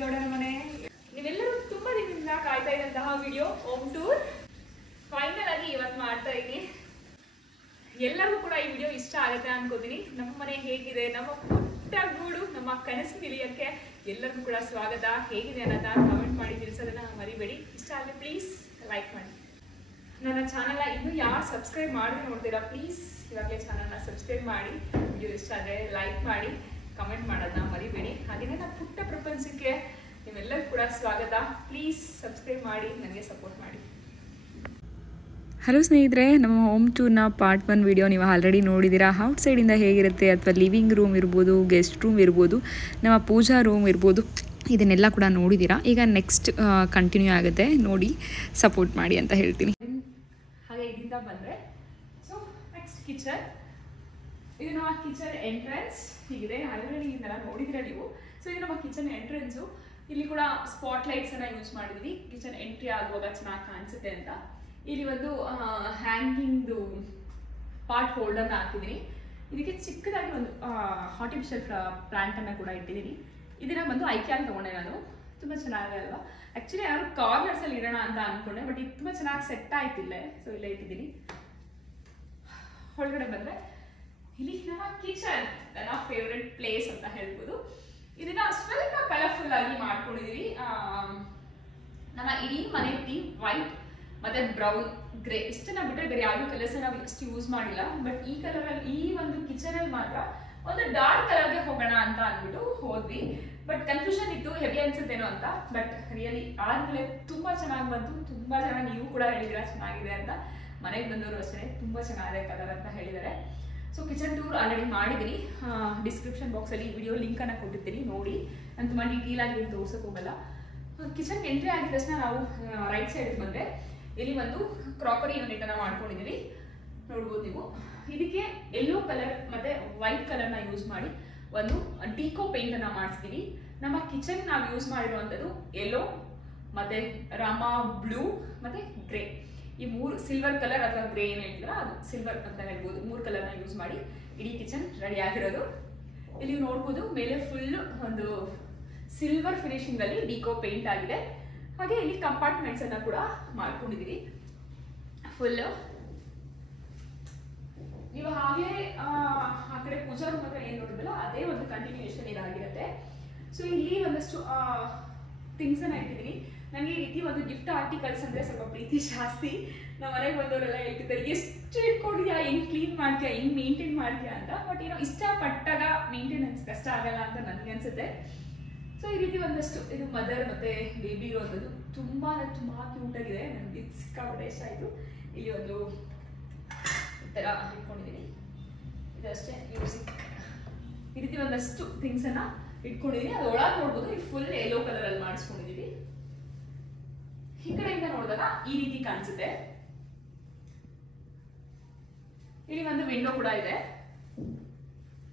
ಗೌಡನ ಮನೆ. ನೀವೆಲ್ಲರೂ ತುಂಬಾ ದಿನದಿಂದ ಕಾಯ್ತಾ ಇದ್ದಂತಹ ವಿಡಿಯೋ ಹೋಮ್ ಟೂರ್ ಫೈನಲ್ ಆಗಿ ಇವತ್ತು ಮಾಡ್ತಾ ಇದ್ದೀನಿ. ಎಲ್ಲರಿಗೂ ಕೂಡ ಈ ವಿಡಿಯೋ ಇಷ್ಟ ಆಗುತ್ತೆ ಅನ್ಕೋತೀನಿ. ನಮ್ಮ ಮನೆ ಹೇಗಿದೆ, ನಮ್ಮ ಪುಟ್ಟ ಗೂಡು, ನಮ್ಮ ಕನಸು ನಿಲಿಯಕ್ಕೆ ಎಲ್ಲರಿಗೂ ಕೂಡ ಸ್ವಾಗತ. ಹೇಗಿದೆ ಅನ್ನೋದನ್ನ ಕಮೆಂಟ್ ಮಾಡಿ ತಿಳಿಸೋದನ್ನ ಮರಿಬೇಡಿ. ಇಷ್ಟ ಆದರೆ ಪ್ಲೀಸ್ ಲೈಕ್ ಮಾಡಿ. ನನ್ನ ಚಾನಲ್ನ ಇನ್ನೂ ಯಾರು ಸಬ್ಸ್ಕ್ರೈಬ್ ಮಾಡಿ ನೋಡ್ತೀರಾ, ಪ್ಲೀಸ್ ಇವಾಗಲೇ ಚಾನಲ್ನ ಸಬ್ಸ್ಕ್ರೈಬ್ ಮಾಡಿ. ವಿಡಿಯೋ ಇಷ್ಟ ಆದರೆ ಲೈಕ್ ಮಾಡಿ, ಕಮೆಂಟ್ ಮಾಡೋದನ್ನ ಮರಿಬೇಡಿ. ಹಾಗೆಯೇ ನನ್ನ ಪುಟ್ಟ ಪ್ರಪಂಚಕ್ಕೆ ನಿಮ್ಮೆಲ್ಲರಿಗೂ ಕೂಡ ಸ್ವಾಗತ. ಪ್ಲೀಸ್ ಸಬ್ಸ್ಕ್ರೈಬ್ ಮಾಡಿ, ನನಗೆ ಸಪೋರ್ಟ್ ಮಾಡಿ. ಹಲೋ ಸ್ನೇಹಿತರೆ, ನಮ್ಮ ಹೋಮ್ ಟೂರ್ನ ಪಾರ್ಟ್ 1 ವಿಡಿಯೋ ನೀವು ಆಲ್ರೆಡಿ ನೋಡಿದ್ದೀರಾ. ಔಟ್ ಸೈಡಿಂದ ಹೇಗಿರುತ್ತೆ, ಅಥವಾ ಲಿವಿಂಗ್ ರೂಮ್ ಇರ್ಬೋದು, ಗೆಸ್ಟ್ ರೂಮ್ ಇರ್ಬೋದು, ನಮ್ಮ ಪೂಜಾ ರೂಮ್ ಇರ್ಬೋದು, ಇದನ್ನೆಲ್ಲ ಕೂಡ ನೋಡಿದ್ದೀರಾ. ಈಗ ನೆಕ್ಸ್ಟ್ ಕಂಟಿನ್ಯೂ ಆಗುತ್ತೆ, ನೋಡಿ ಸಪೋರ್ಟ್ ಮಾಡಿ ಅಂತ ಹೇಳ್ತೀನಿ. ಹಾಗೆ ಇಲ್ಲಿಂದ ಬಂದರೆ ಸೊ ನೆಕ್ಸ್ಟ್ ಕಿಚನ್. ಇದು ನಮ್ಮ ಕಿಚನ್ ಎಂಟ್ರೆನ್ಸ್ ಹೀಗಿದೆ. ಆಲ್ರೆಡಿ ಇದನ್ನೆಲ್ಲ ನೋಡಿದ್ದೀರಾ ನೀವು. ಸೊ ಇದು ನಮ್ಮ ಕಿಚನ್ ಎಂಟ್ರೆನ್ಸು. ಇಲ್ಲಿ ಕೂಡ ಸ್ಪಾಟ್ ಲೈಟ್ಸನ್ನು ಯೂಸ್ ಮಾಡಿದ್ವಿ, ಕಿಚನ್ ಎಂಟ್ರಿ ಆಗುವಾಗ ಚೆನ್ನಾಗಿ ಕಾಣಿಸುತ್ತೆ ಅಂತ. ಇಲ್ಲಿ ಒಂದು ಹ್ಯಾಂಗಿಂಗ್ದು ಪಾಟ್ ಹೋಲ್ಡರ್ನ ಹಾಕಿದ್ದೀನಿ. ಇದಕ್ಕೆ ಚಿಕ್ಕದಾಗಿ ಒಂದು ಆರ್ಟಿಫಿಷಿಯಲ್ ಪ್ಲಾಂಟನ್ನು ಕೂಡ ಇಟ್ಟಿದ್ದೀನಿ. ಇದನ್ನ ಬಂದು ಐಕ್ಯಾನ್ ತೊಗೊಂಡೆ ನಾನು. ತುಂಬ ಚೆನ್ನಾಗಿದೆ ಅಲ್ವಾ. ಆ್ಯಕ್ಚುಲಿ ನಾನು ಕಾರ್ನರ್ಸಲ್ಲಿ ಇಡೋಣ ಅಂತ ಅಂದ್ಕೊಂಡೆ, ಬಟ್ ಇದು ತುಂಬ ಚೆನ್ನಾಗಿ ಸೆಟ್ ಆಯ್ತಿಲ್ಲ. ಸೊ ಇಲ್ಲೇ ಇಟ್ಟಿದ್ದೀನಿ. ಒಳಗಡೆ ಬಂದರೆ ಇಲ್ಲಿ ನಮ್ಮ ಕಿಚನ್, ನನ್ನ ಫೇವ್ರೆಟ್ ಪ್ಲೇಸ್ ಅಂತ ಹೇಳ್ಬೋದು. ಇದನ್ನ ಸ್ವಲ್ಪ ಕಲರ್ಫುಲ್ ಆಗಿ ಮಾಡ್ಕೊಂಡಿದ್ದೀವಿ. ನಮ್ಮ ಇಡೀ ಮನೆ ಥೀಮ್ ವೈಟ್ ಮತ್ತೆ ಬ್ರೌನ್, ಗ್ರೇ ಇಷ್ಟನ್ನ ಬಿಟ್ಟರೆ ಬೇರೆ ಯಾವುದೂ ಕಲರ್ಸ್ ನಾವು ಇಷ್ಟು ಯೂಸ್ ಮಾಡಿಲ್ಲ. ಬಟ್ ಈ ಕಲರಲ್ಲಿ, ಈ ಒಂದು ಕಿಚನ್ ಅಲ್ಲಿ ಮಾತ್ರ ಒಂದು ಡಾರ್ಕ್ ಕಲರ್ಗೆ ಹೋಗೋಣ ಅಂತ ಅಂದ್ಬಿಟ್ಟು ಹೋದ್ವಿ. ಬಟ್ ಕನ್ಫ್ಯೂಷನ್ ಇತ್ತು, ಹೆವಿ ಅನ್ಸುತ್ತೇನೋ ಅಂತ. ಬಟ್ ರಿಯಲಿ ಆದ್ಮೇಲೆ ತುಂಬಾ ಚೆನ್ನಾಗಿ ಬಂತು. ತುಂಬಾ ಜನ ನೀವು ಕೂಡ ಹೇಳಿದಿರಾ ಚೆನ್ನಾಗಿದೆ ಅಂತ. ಮನೆಗೆ ಬಂದವರು ಅಷ್ಟೇ ತುಂಬಾ ಚೆನ್ನಾಗಿದೆ ಕಲರ್ ಅಂತ ಹೇಳಿದ್ದಾರೆ. ಸೊ ಕಿಚನ್ ಟೂರ್ ಆಲ್ರೆಡಿ ಮಾಡಿದ್ದೀನಿ. ಡಿಸ್ಕ್ರಿಪ್ಷನ್ ಬಾಕ್ಸಲ್ಲಿ ವಿಡಿಯೋ ಲಿಂಕನ್ನು ಕೊಟ್ಟಿರ್ತೀನಿ, ನೋಡಿ. ನಾನು ತುಂಬ ಡೀಟೇಲ್ ಆಗಿ ತೋರ್ಸಕ್ಕೆ ಹೋಗಲ್ಲ. ಕಿಚನ್ ಎಂಟ್ರಿ ಆಗಿದ ತಕ್ಷಣ ನಾವು ರೈಟ್ ಸೈಡ್ ಬಂದರೆ ಇಲ್ಲಿ ಒಂದು ಕ್ರಾಕರಿ ಯೂನಿಟ್ ಅನ್ನ ಮಾಡ್ಕೊಂಡಿದೀವಿ, ನೋಡ್ಬೋದು ನೀವು. ಇದಕ್ಕೆ ಯೆಲ್ಲೋ ಕಲರ್ ಮತ್ತೆ ವೈಟ್ ಕಲರ್ನ ಯೂಸ್ ಮಾಡಿ ಒಂದು ಡಿಕೋ ಪೇಂಟ್ ಅನ್ನ ಮಾಡಿಸ್ತೀವಿ. ನಮ್ಮ ಕಿಚನ್ ನಾವು ಯೂಸ್ ಮಾಡಿರುವಂಥದ್ದು ಯೆಲ್ಲೋ ಮತ್ತೆ ರಾಮಾ ಬ್ಲೂ ಮತ್ತೆ ಗ್ರೇ, ಈ ಮೂರು ಸಿಲ್ವರ್ ಕಲರ್ ಅಥವಾ ಗ್ರೇ ಏನು ಹೇಳ್ತೀರಾ ಅದು ಸಿಲ್ವರ್ ಅಂತ ಹೇಳ್ಬೋದು. 3 ಕಲರ್ನ ಯೂಸ್ ಮಾಡಿ ಇಡೀ ಕಿಚನ್ ರೆಡಿ ಆಗಿರೋದು. ಇಲ್ಲಿ ನೋಡ್ಬೋದು ಮೇಲೆ ಫುಲ್ ಒಂದು ಸಿಲ್ವರ್ ಫಿನಿಶಿಂಗ್ ಅಲ್ಲಿ ಡಿಕೋ ಪೇಂಟ್ ಆಗಿದೆ. ಹಾಗೆ ಇಲ್ಲಿ ಕಂಪಾರ್ಟ್ಮೆಂಟ್ಸ್ ಅನ್ನ ಕೂಡ ಮಾಡ್ಕೊಂಡಿದೀವಿ ಫುಲ್. ನೀವು ಹಾಗೆ ಆ ಕಡೆ ಪೂಜಾ ರೂಮ್ ಹತ್ರ ಏನ್ ನೋಡಿದ್ರಲ್ಲ ಅದೇ ಒಂದು ಕಂಟಿನ್ಯೂಯೇಷನ್ ಇದಾಗಿರುತ್ತೆ. ಸೊ ಇಲ್ಲಿ ಒಂದಷ್ಟು ಥಿಂಗ್ಸ್ ಅನ್ನ ಇಟ್ಟಿದ್ದೀನಿ. ನನಗೆ ಈ ರೀತಿ ಒಂದು ಗಿಫ್ಟ್ ಆರ್ಟಿಕಲ್ಸ್ ಅಂದ್ರೆ ಸ್ವಲ್ಪ ಪ್ರೀತಿ ಜಾಸ್ತಿ. ನಮ್ಮ ಮನೆಗೆ ಬಂದವರೆಲ್ಲ ಹೇಳ್ತಿದ್ದಾರೆ, ಎಷ್ಟು ಇಟ್ಕೊಂಡಿದ್ಯಾ, ಹೆಂಗ್ ಕ್ಲೀನ್ ಮಾಡ್ತೀಯಾ, ಹೆಂಗ್ ಮೇಂಟೈನ್ ಮಾಡ್ತೀಯಾ ಅಂತ. ಬಟ್ ಏನೋ ಇಷ್ಟಪಟ್ಟಾಗ ಮೇಂಟೆನೆನ್ಸ್ ಕಷ್ಟ ಆಗಲ್ಲ ಅಂತ ನನಗೆ ಅನ್ಸುತ್ತೆ. ಸೊ ಈ ರೀತಿ ಒಂದಷ್ಟು, ಇದು ಮದರ್ ಮತ್ತೆ ಬೇಬಿ ಇರೋದು ತುಂಬಾ ಕ್ಯೂಟ್ ಆಗಿದೆ. ನನಗೆ ಸಿಕ್ಕಾಪಟ್ಟೆ ಇಷ್ಟ ಆಯಿತು. ಇಲ್ಲಿ ಒಂದು ಈ ಥರ ಇಟ್ಕೊಂಡಿದ್ದೀನಿ, ಇದಷ್ಟೇ ಮ್ಯೂಸಿಕ್. ಈ ರೀತಿ ಒಂದಷ್ಟು ಥಿಂಗ್ಸ್ ಅನ್ನ ಇಟ್ಕೊಂಡಿದ್ದೀನಿ. ಅದು ಒಳಗೆ ನೋಡ್ಬೋದು, ಇದು ಫುಲ್ ಯೆಲ್ಲೋ ಕಲರ್ ಅಲ್ಲಿ ಮಾಡಿಸ್ಕೊಂಡಿದ್ದೀವಿ. ಈ ಕಡೆಯಿಂದ ನೋಡಿದಾಗ ಈ ರೀತಿ ಕಾಣಿಸುತ್ತೆ. ಇಲ್ಲಿ ಒಂದು ವಿಂಡೋ ಕೂಡ ಇದೆ.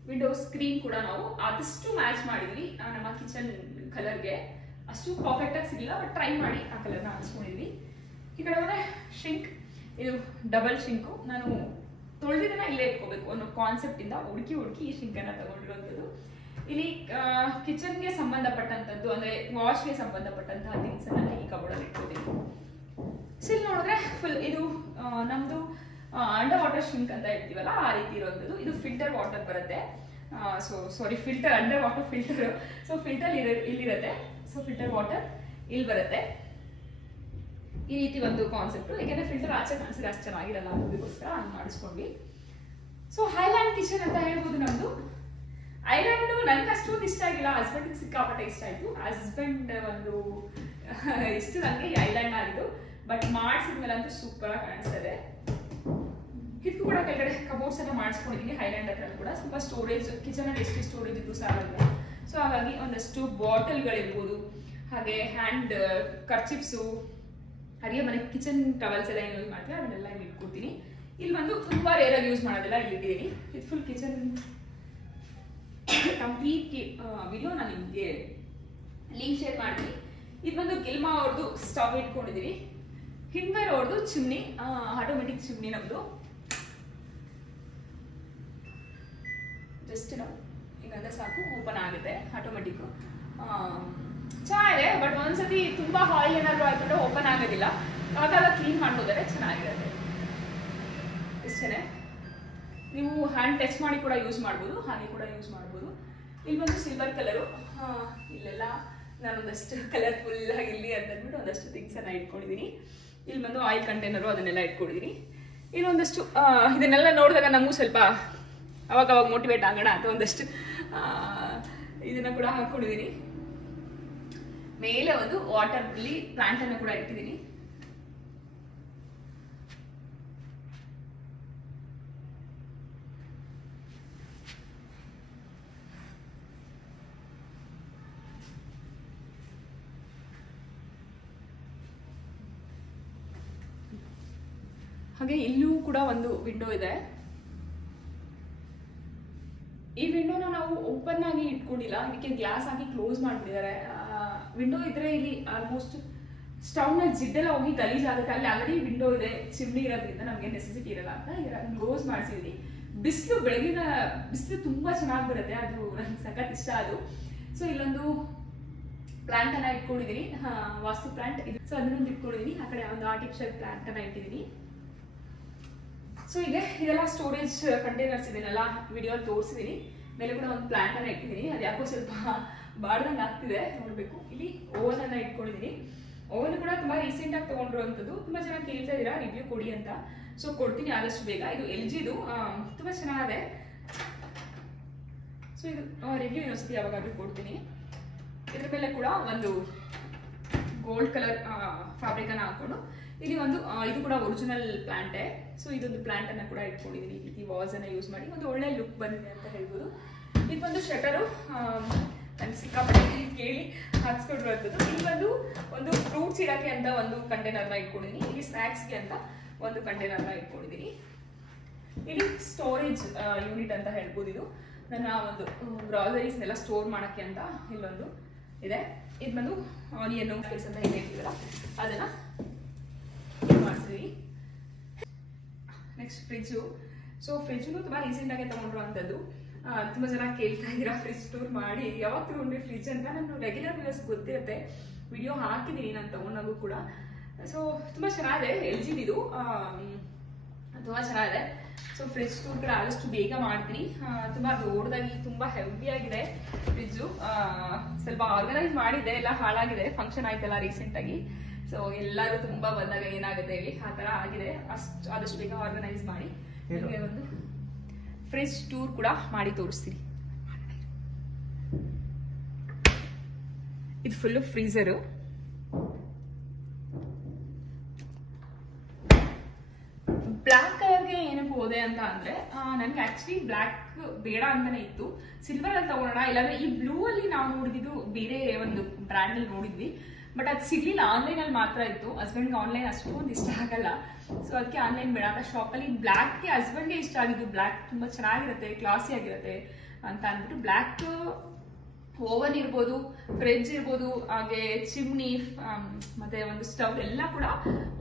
ವಿಂಡೋ ಸ್ಕ್ರೀನ್ ಕೂಡ ನಾವು ಆದಷ್ಟು ಮ್ಯಾಚ್ ಮಾಡಿದ್ವಿ ನಮ್ಮ ಕಿಚನ್ ಕಲರ್ಗೆ. ಅಷ್ಟು ಪರ್ಫೆಕ್ಟ್ ಆಗಿ ಸಿಗಲಿಲ್ಲ, ಬಟ್ ಟ್ರೈ ಮಾಡಿ ಆ ಕಲರ್ನ ಹಾಕ್ಸ್ಕೊಂಡಿದ್ವಿ. ಈ ಕಡೆ ಹೋದ್ರೆ ಶಿಂಕ್, ಇದು ಡಬಲ್ ಶಿಂಕು. ನಾನು ತೊಳೆದಿದ್ದನ್ನ ಇಲ್ಲೇ ಇಟ್ಕೋಬೇಕು ಅನ್ನೋ ಕಾನ್ಸೆಪ್ಟ್ ಇಂದ ಹುಡುಕಿ ಈ ಶಿಂಕ್ ಅನ್ನ ತಗೊಂಡಿರುವಂಥದ್ದು. ಇಲ್ಲಿ ಕಿಚನ್ಗೆ ಸಂಬಂಧಪಟ್ಟಂಥದ್ದು ಅಂದ್ರೆ ವಾಶ್ಗೆ ಸಂಬಂಧಪಟ್ಟಂತಹ ಥಿಂಗ್ಸ್ ಅನ್ನ ಈ ಕಬೋರ್ಡಲ್ಲಿ ಇಟ್ಕೋತೀನಿ. ಸೊ ಇಲ್ಲಿ ನೋಡಿದ್ರೆ ಫುಲ್ ಇದು ನಮ್ದು ಅಂಡರ್ ವಾಟರ್ ಶಿಂಕ್ ಅಂತ ಹೇಳ್ತೀವಲ್ಲ ಆ ರೀತಿ ಇರುವಂಥದ್ದು. ಇದು ಫಿಲ್ಟರ್ ವಾಟರ್ ಬರುತ್ತೆ. Filter, under water filter. So filter ಇಲ್ಲಿರುತ್ತೆ. ಸೊ ಫಿಲ್ಟರ್ ವಾಟರ್ ಇಲ್ಲಿ ಬರುತ್ತೆ. ಈ ರೀತಿ ಒಂದು ಕಾನ್ಸೆಪ್ಟ್. ಯಾಕೆಂದ್ರೆ ಫಿಲ್ಟರ್ ಆಚೆ ಕಾಣಿಸಿದ್ರೆ ಅಷ್ಟು ಚೆನ್ನಾಗಿರಲ್ಲ ಅನ್ನೋದಕ್ಕೋಸ್ಕರ ಹಂಗೆ ಮಾಡಿಸ್ಕೊಂಡ್ವಿ. ಸೊ ಹೈಲ್ಯಾಂಡ್ ಕಿಚನ್ ಅಂತ ಹೇಳ್ಬೋದು ನಮ್ದು. ಐಲ್ಯಾಂಡು ನನಗೆ ಅಷ್ಟೊಂದು ಇಷ್ಟ ಆಗಿಲ್ಲ, ಹಸ್ಬೆಂಡ್ಗೆ ಸಿಕ್ಕಾಪಟ್ಟೆ ಇಷ್ಟ ಆಯ್ತು. ಹಸ್ಬೆಂಡ್ ಒಂದು ಇಷ್ಟು ನನಗೆ ಐಲ್ಯಾಂಡ್ ಆಗಿದ್ದು, ಬಟ್ ಮಾಡಿಸಿದ್ಮೇಲೆ ಅಂತೂ ಸೂಪರ್ ಆಗಿ ಕಾಣಿಸ್ತದೆ. ಇದಕ್ಕೂ ಕೂಡ ಕೆಳಗಡೆ ಕಬೋರ್ಡ್ಸ್ ಎಲ್ಲ ಮಾಡಿಸ್ಕೊಂಡಿದ್ದೀನಿ. ಹೈಲ್ಯಾಂಡ್ ಹತ್ರ ಕೂಡ ಸ್ವಲ್ಪ ಸ್ಟೋರೇಜ್, ಕಿಚನ್ ಅಲ್ಲಿ ಎಷ್ಟು ಸ್ಟೋರೇಜ್ ಇದ್ದು ಸಾಲಲ್ಲ. ಸೊ ಹಾಗಾಗಿ ಒಂದಷ್ಟು ಬಾಟಲ್ಗಳಿರ್ಬೋದು, ಹಾಗೆ ಹ್ಯಾಂಡ್ ಕರ್ಚಿಪ್ಸು, ಹಾಗೆ ಮನೆ ಕಿಚನ್ ಟವಲ್ಸ್ ಎಲ್ಲ ಏನು ಯೂಸ್ ಮಾಡ್ತೀವಿ ಅದನ್ನೆಲ್ಲ ಇಲ್ಲಿ ಇಟ್ಕೊಡ್ತೀನಿ. ಇಲ್ಲಿ ಬಂದು ತುಂಬಾ ರೇರಾಗಿ ಯೂಸ್ ಮಾಡೋದೆಲ್ಲ ಇಲ್ಲಿ ಇಟ್ಟಿದ್ದೀನಿ. ಇದು ಫುಲ್ ಕಿಚನ್ ಕಂಪ್ಲೀಟ್ ವಿಡಿಯೋ ನಾನು ನಿಮಗೆ ಲಿಂಕ್ ಶೇರ್ ಮಾಡ್ತೀನಿ. ಇದು ಬಂದು ಗಿಲ್ಮಾ ಅವ್ರದ್ದು ಸ್ಟವ್ ಇಟ್ಕೊಂಡಿದ್ದೀವಿ. ಹಿಂದ್ಮೇಲೆ ಅವ್ರದ್ದು ಚಿಮ್ನಿ, ಆಟೋಮೆಟಿಕ್ ಚಿಮ್ನಿ ನಮ್ದು. ಜಸ್ಟ್ ನಾವು ಹಿಂಗಂದ್ರೆ ಸಾಕು, ಓಪನ್ ಆಗುತ್ತೆ ಆಟೋಮೆಟಿಕ್. ಚೆನ್ನಾಗಿದೆ. ಬಟ್ ಒಂದ್ಸತಿ ತುಂಬಾ ಆಯಿಲ್ ಏನಾದ್ರು ಆಗ್ಬಿಟ್ಟು ಓಪನ್ ಆಗೋದಿಲ್ಲ, ಆಗಾಗ ಕ್ಲೀನ್ ಮಾಡ್ಬೋದಾದ್ರೆ ಚೆನ್ನಾಗಿರುತ್ತೆ. ಇಷ್ಟೇ. ನೀವು ಹ್ಯಾಂಡ್ ಟಚ್ ಮಾಡಿ ಕೂಡ ಯೂಸ್ ಮಾಡ್ಬೋದು, ಹಾಗೆ ಕೂಡ ಯೂಸ್ ಮಾಡ್ಬೋದು. ಇಲ್ಲಿ ಬಂದು ಸಿಲ್ವರ್ ಕಲರು, ಇಲ್ಲೆಲ್ಲ ನಾನು ಒಂದಷ್ಟು ಕಲರ್ಫುಲ್ ಆಗಿರಲಿ ಅಂತ ಅಂದ್ಬಿಟ್ಟು ಒಂದಷ್ಟು ಥಿಂಗ್ಸ್ ಅನ್ನ ಇಟ್ಕೊಂಡಿದ್ದೀನಿ. ಇಲ್ಲಿ ಬಂದು ಆಯಿಲ್ ಕಂಟೈನರು ಅದನ್ನೆಲ್ಲ ಇಟ್ಕೊಂಡಿದ್ದೀನಿ. ಇನ್ನೊಂದಷ್ಟು ಇದನ್ನೆಲ್ಲ ನೋಡಿದಾಗ ನಮಗೂ ಸ್ವಲ್ಪ ಅವಾಗ ಮೋಟಿವೇಟ್ ಆಗೋಣ ಅಂತ ಒಂದಷ್ಟು ಇದನ್ನ ಕೂಡ ಹಾಕೊಂಡಿದ್ದೀನಿ. ಮೇಲೆ ಒಂದು ವಾಟರ್ ಲಿಲ್ಲಿ ಪ್ಲಾಂಟ್ ಅನ್ನು ಕೂಡ ಇಟ್ಟಿದ್ದೀನಿ. ಹಾಗೆ ಇಲ್ಲೂ ಕೂಡ ಒಂದು ವಿಂಡೋ ಇದೆ. ಈ ವಿಂಡೋನ ನಾವು ಓಪನ್ ಆಗಿ ಇಟ್ಕೊಂಡಿಲ್ಲ, ಇದಕ್ಕೆ ಗ್ಲಾಸ್ ಹಾಕಿ ಕ್ಲೋಸ್ ಮಾಡ್ಬಿಟ್ಟಿದ್ದಾರೆ. ವಿಂಡೋ ಇದ್ರೆ ಇಲ್ಲಿ ಆಲ್ಮೋಸ್ಟ್ ಸ್ಟವ್ನ ಜಿಡ್ಡೆಲ್ಲ ಹೋಗಿ ಗಲೀಜಾಗುತ್ತೆ. ಅಲ್ಲಿ ಆಲ್ರೆಡಿ ವಿಂಡೋ ಇದೆ, ಚಿಮ್ನಿ ಇರೋದ್ರಿಂದ ನಮಗೆ ನೆಸೆಸಿಟಿ ಇರಲ್ಲ ಅಂತ ಕ್ಲೋಸ್ ಮಾಡಿಸಿದೀನಿ. ಬಿಸಿಲು, ಬೆಳಗಿನ ಬಿಸಿಲು ತುಂಬಾ ಚೆನ್ನಾಗಿ ಬರುತ್ತೆ, ಅದು ನನಗೆ ಸಖತ್ ಇಷ್ಟ ಅದು. ಸೊ ಇಲ್ಲೊಂದು ಪ್ಲಾಂಟ್ ಅನ್ನ ಇಟ್ಕೊಂಡಿದ್ದೀನಿ, ವಾಸ್ತು ಪ್ಲಾಂಟ್ ಇದು. ಸೊ ಅದನ್ನೊಂದು ಇಟ್ಕೊಂಡಿದ್ದೀನಿ. ಆ ಕಡೆ ಒಂದು ಆರ್ಟಿಫಿಷಿಯಲ್ ಪ್ಲಾಂಟ್ ಅನ್ನ ಇಟ್ಟಿದ್ದೀನಿ. ಸೊ ಇದೆಲ್ಲ ಸ್ಟೋರೇಜ್ ಕಂಟೈನರ್ಸ್ ಇದನ್ನೆಲ್ಲ ವಿಡಿಯೋ ತೋರಿಸಿದೀನಿ. ಮೇಲೆ ಕೂಡ ಒಂದು ಪ್ಲಾಂಟ್ ಅನ್ನ ಇಟ್ಟಿದ್ದೀನಿ. ಅದು ಯಾಕೋ ಸ್ವಲ್ಪ ಬಾಡ್ದಂಗೆ ಆಗ್ತಿದೆ, ನೋಡ್ಬೇಕು. ಇಲ್ಲಿ ಓವನ್ ಅನ್ನ ಇಟ್ಕೊಂಡಿದ್ದೀನಿ. ಓವನ್ ಕೂಡ ತುಂಬಾ ರೀಸೆಂಟ್ ಆಗಿ ತಗೊಂಡಿರುವಂತದ್ದು. ತುಂಬಾ ಜನ ಕೇಳ್ತಾ ಇದೀರಾ ರಿವ್ಯೂ ಕೊಡಿ ಅಂತ, ಸೊ ಕೊಡ್ತೀನಿ ಆದಷ್ಟು ಬೇಗ. ಇದು LGದು, ತುಂಬಾ ಚೆನ್ನಾಗಿದೆ. ಸೊ ಇದು ರಿವ್ಯೂ ಇನ್ನೊಂದ್ಸತಿ ಯಾವಾಗಾದ್ರೂ ಕೊಡ್ತೀನಿ. ಇದ್ರ ಮೇಲೆ ಕೂಡ ಒಂದು ಗೋಲ್ಡ್ ಕಲರ್ ಫ್ಯಾಬ್ರಿಕ್ ಅನ್ನ ಹಾಕೊಂಡು ಇಲ್ಲಿ ಒಂದು ಇದು ಕೂಡ ಒರಿಜಿನಲ್ ಪ್ಲಾಂಟೇ. ಸೊ ಇದೊಂದು ಪ್ಲಾಂಟ್ ಅನ್ನ ಕೂಡ ಇಟ್ಕೊಂಡಿದ್ದೀನಿ. ಈ ರೀತಿ ವಾಸ್ ಅನ್ನ ಯೂಸ್ ಮಾಡಿ ಒಂದು ಒಳ್ಳೆ ಲುಕ್ ಬಂದಿದೆ ಅಂತ ಹೇಳ್ಬೋದು. ಇದೊಂದು ಶಟರು ನನ್ಗೆ ಸಿಕ್ಕಾಪಟ್ಟೆ ಕೇಳಿ ಹಾಕ್ಸ್ಕೊಂಡಿರುವಂಥದ್ದು. ಇಲ್ಲಿ ಒಂದು ಫ್ರೂಟ್ಸ್ ಇಡಕ್ಕೆ ಅಂತ ಒಂದು ಕಂಟೈನರ್ನ ಇಟ್ಕೊಂಡಿದ್ದೀನಿ. ಇಲ್ಲಿ ಸ್ನ್ಯಾಕ್ಸ್ಗೆ ಅಂತ ಒಂದು ಕಂಟೈನರ್ನ ಇಟ್ಕೊಂಡಿದ್ದೀನಿ. ಇಲ್ಲಿ ಸ್ಟೋರೇಜ್ ಯೂನಿಟ್ ಅಂತ ಹೇಳ್ಬೋದು. ಇದು ನನ್ನ ಒಂದು ಗ್ರಾಸರೀಸ್ನೆಲ್ಲ ಸ್ಟೋರ್ ಮಾಡೋಕ್ಕೆ ಅಂತ ಇಲ್ಲೊಂದು ಇದೆ. ಇದು ಬಂದು ಆನಿಯನ್ ಸ್ಪೇಸ್ ಅಂತ ಏನು ಹೇಳ್ತಿದ್ದೀರ ಅದನ್ನ ಮಾಡಿಸಿದೀನಿ. Next fridge. ಸೊ ಫ್ರಿಜ್ಜು ತುಂಬಾ ರೀಸೆಂಟ್ ಆಗಿ ತಗೊಂಡಿರುವಂಥದ್ದು. ತುಂಬಾ ಜನ ಕೇಳ್ತಾ ಇದ್ದೀರಾ ಫ್ರಿಜ್ ಟೂರ್ ಮಾಡಿ, ಯಾವಾಗ ತಗೊಂಡ್ರಿ ಫ್ರಿಜ್ ಅಂತ. ನಾನು ರೆಗ್ಯುಲರ್ ವ್ಯೂಸ್ ಗೊತ್ತಿರುತ್ತೆ, ವಿಡಿಯೋ ಹಾಕಿದ್ದೀನಿ ನಾನು ತಗೊಂಡಾಗೂ ಕೂಡ. ಸೊ ತುಂಬಾ ಚೆನ್ನಾಗಿದೆ, LGದು ತುಂಬಾ ಚೆನ್ನಾಗಿದೆ. ಸೊ ಫ್ರಿಜ್ ಟೂರ್ ಕೂಡ ಆದಷ್ಟು ಬೇಗ ಮಾಡ್ತೀನಿ. ತುಂಬಾ ದೊಡ್ಡದಾಗಿ ತುಂಬಾ ಹೆವಿ ಆಗಿದೆ ಫ್ರಿಜ್ಜು. ಸ್ವಲ್ಪ ಆರ್ಗನೈಸ್ ಮಾಡಿದ್ದೆ, ಎಲ್ಲ ಹಾಳಾಗಿದೆ, ಫಂಕ್ಷನ್ ಆಯ್ತಲ್ಲ ರೀಸೆಂಟ್ ಆಗಿ. ಸೊ ಎಲ್ಲರೂ ತುಂಬಾ ಬಂದಾಗ ಏನಾಗುತ್ತೆ ಹೇಳಿ, ಆ ತರ ಆಗಿದೆ. ಆದಷ್ಟು ಬೇಗ ಆರ್ಗನೈಸ್ ಮಾಡಿ ನಿಮಗೆ ಒಂದು ಫ್ರಿಜ್ ಟೂರ್ ಕೂಡ ಮಾಡಿ ತೋರಿಸ್ತೀನಿ. ಇದು ಫುಲ್ಲು ಫ್ರೀಸರು. ಬ್ಲ್ಯಾಕ್ ಕಲರ್ಗೆ ಏನಕ್ಕೆ ಹೋದೆ ಅಂತ ಅಂದ್ರೆ, ನನ್ಗೆ ಆಕ್ಚುಲಿ ಬ್ಲ್ಯಾಕ್ ಬೇಡ ಅಂತಾನೆ ಇತ್ತು. ಸಿಲ್ವರ್ ಅಲ್ಲಿ ತಗೊಳ್ಳೋಣ, ಇಲ್ಲಾಂದ್ರೆ ಈ ಬ್ಲೂ ಅಲ್ಲಿ ನಾವು ನೋಡಿದ್ದು ಬೇರೆ ಒಂದು ಬ್ರ್ಯಾಂಡ್ ಅಲ್ಲಿ ನೋಡಿದ್ವಿ, ಬಟ್ ಅದು ಸಿಗ್ಲಿಲ್ಲ. ಆನ್ಲೈನ್ ಅಲ್ಲಿ ಮಾತ್ರ ಇತ್ತು. ಹಸ್ಬೆಂಡ್ಗೆ ಆನ್ಲೈನ್ ಅಷ್ಟೊಂದು ಇಷ್ಟ ಆಗಲ್ಲ, ಸೊ ಅದಕ್ಕೆ ಆನ್ಲೈನ್ ಬೇಡ ಅಂತ ಶಾಪ್ ಅಲ್ಲಿ ಬ್ಲ್ಯಾಕ್ಗೆ ಹಸ್ಬೆಂಡ್ಗೆ ಇಷ್ಟ ಆಗಿದ್ದು. ಬ್ಲ್ಯಾಕ್ ತುಂಬಾ ಚೆನ್ನಾಗಿರುತ್ತೆ, ಕ್ಲಾಸಿ ಆಗಿರುತ್ತೆ ಅಂತ ಅಂದ್ಬಿಟ್ಟು ಬ್ಲ್ಯಾಕ್ ಓವನ್ ಇರ್ಬೋದು, ಫ್ರಿಡ್ಜ್ ಇರ್ಬೋದು, ಹಾಗೆ ಚಿಮ್ನಿ ಮತ್ತೆ ಒಂದು ಸ್ಟವ್ ಎಲ್ಲ ಕೂಡ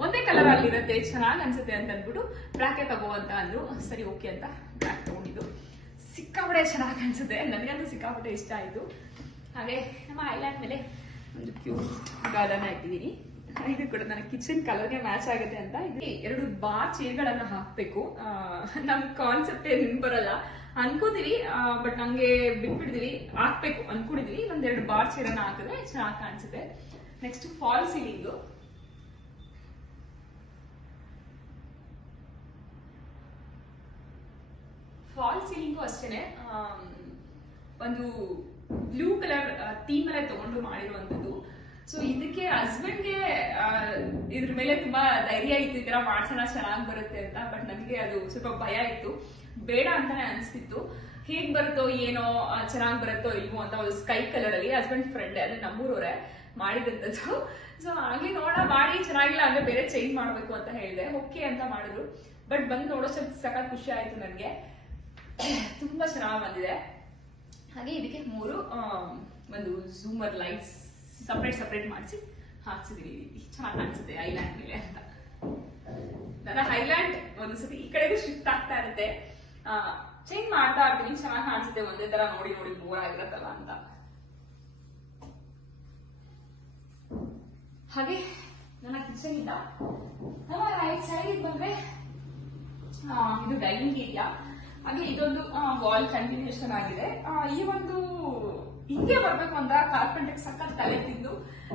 ಒಂದೇ ಕಲರ್ ಅಲ್ಲಿ ಇರುತ್ತೆ, ಚೆನ್ನಾಗಿ ಅನ್ಸುತ್ತೆ ಅಂತ ಅಂದ್ಬಿಟ್ಟು ಬ್ಲ್ಯಾಕೆ ತಗೋ ಅಂತ ಅಂದ್ರು. ಸರಿ ಓಕೆ ಅಂತ ಬ್ಲ್ಯಾಕ್ ತಗೊಂಡಿದ್ದು. ಸಿಕ್ಕಾಪಟ್ಟೆ ಚೆನ್ನಾಗಿ ಅನ್ಸುತ್ತೆ, ನನಗಂತೂ ಸಿಕ್ಕಾಪಟ್ಟೆ ಇಷ್ಟ ಆಯ್ತು. ಹಾಗೆ ನಮ್ಮ ಐಲ್ಯಾಂಡ್ ಮೇಲೆ ಒಂದು ಕ್ಯೂಟ್ ಗಾರ್ಡನ್ ಇಟ್ಟಿದ್ದೀನಿ. ಇದು ಕೂಡ ನನ್ನ ಕಿಚನ್ ಕಲರ್ಗೆ ಮ್ಯಾಚ್ ಆಗುತ್ತೆ ಅಂತ. ಇದು 2 ಬಾರ್ ಚೇರ್ಗಳನ್ನ ಹಾಕ್ಬೇಕು. ನಮ್ ಕಾನ್ಸೆಪ್ಟ್ ಏನ್ ಬರಲ್ಲ ಅನ್ಕೋತೀವಿ, ಬಟ್ ನಂಗೆ ಬಿಟ್ಬಿಡ್ತೀವಿ, ಹಾಕ್ಬೇಕು ಅನ್ಕೊಂಡಿದೀವಿ. 1-2 ಬಾರ್ ಚೇರನ್ನ ಹಾಕಿದ್ರೆ ಚೆನ್ನಾಗಿ ಕಾಣಿಸುತ್ತೆ. Next fall ceiling. Fall ceiling ಅಷ್ಟೇನೆ, ಒಂದು ಬ್ಲೂ ಕಲರ್ ಥೀಮ್ ಅಲ್ಲೇ ತಗೊಂಡು ಮಾಡಿರುವಂತದ್ದು. ಸೊ ಇದಕ್ಕೆ ಹಸ್ಬೆಂಡ್ಗೆ ಇದ್ರ ಮೇಲೆ ತುಂಬಾ ಧೈರ್ಯ ಇತ್ತು, ಈ ತರ ಮಾಡ್ಸೋಣ ಚೆನ್ನಾಗಿ ಬರುತ್ತೆ ಅಂತ. ಬಟ್ ನನಗೆ ಅದು ಸ್ವಲ್ಪ ಭಯ ಇತ್ತು, ಬೇಡ ಅಂತಾನೆ ಅನ್ಸ್ತಿತ್ತು. ಹೇಗ್ ಬರುತ್ತೋ ಏನೋ, ಚೆನ್ನಾಗಿ ಬರುತ್ತೋ ಇಲ್ವೋ ಅಂತ. ಒಂದು ಸ್ಕೈ ಕಲರ್ ಅಲ್ಲಿ ಹಸ್ಬೆಂಡ್ ಫ್ರೆಂಡ್ ಅಂದ್ರೆ ನಮ್ಮೂರವರೇ ಮಾಡಿದಂಥದ್ದು. ಸೊ ಆಗ್ಲಿ ನೋಡ ಮಾಡಿ ಚೆನ್ನಾಗಿಲ್ಲ ಅಂದ್ರೆ ಬೇರೆ ಚೇಂಜ್ ಮಾಡ್ಬೇಕು ಅಂತ ಹೇಳಿದೆ. ಓಕೆ ಅಂತ ಮಾಡಿದ್ರು. ಬಟ್ ಬಂದು ನೋಡೋ ಸ್ವಲ್ಪ ಸಖತ್ ಖುಷಿ ಆಯ್ತು ನನಗೆ, ತುಂಬಾ ಚೆನ್ನಾಗಿ ಬಂದಿದೆ. ಹಾಗೆ ಇದಕ್ಕೆ 3 ಒಂದು ಝೂಮರ್ ಲೈಟ್ಸ್ ಸಪ್ರೇಟ್ ಮಾಡಿಸಿ ಹಾಕ್ಸಿದೀವಿ. ಚೆನ್ನಾಗಿ ಕಾಣಿಸುತ್ತೆ ಐಲ್ಯಾಂಡ್ ಮೇಲೆ ಅಂತ. ನನ್ನ ಐಲ್ಯಾಂಡ್ ಒಂದ್ಸತಿ ಈ ಕಡೆಗೂ ಶಿಫ್ಟ್ ಆಗ್ತಾ ಇರುತ್ತೆ, ಚೇಂಜ್ ಮಾಡ್ತಾ ಇರ್ತೀನಿ. ಚೆನ್ನಾಗಿ ಕಾಣಿಸುತ್ತೆ, ಒಂದೇ ತರ ನೋಡಿ ಬೋರ್ ಆಗಿರತ್ತಲ್ಲ ಅಂತ. ಹಾಗೆ ನನ್ನ ಕಿಚನ್ ಇಂದ ನಮ್ಮ ರೈಟ್ ಸೈಡ್ ಬಂದ್ರೆ ಇದು ಡೈನಿಂಗ್ ಏರಿಯಾ. ಹಾಗೆ ಇದೊಂದು ವಾಲ್ ಕಂಟಿನ್ಯೂಷನ್ ಆಗಿದೆ. ಈ ಒಂದು ಹಿಂಗೆ ಬರ್ಬೇಕು ಅಂತ ಕಾರ್ಪೆಂಟರ್ ಸಖತ್ ತಲೆ ತಿಂದು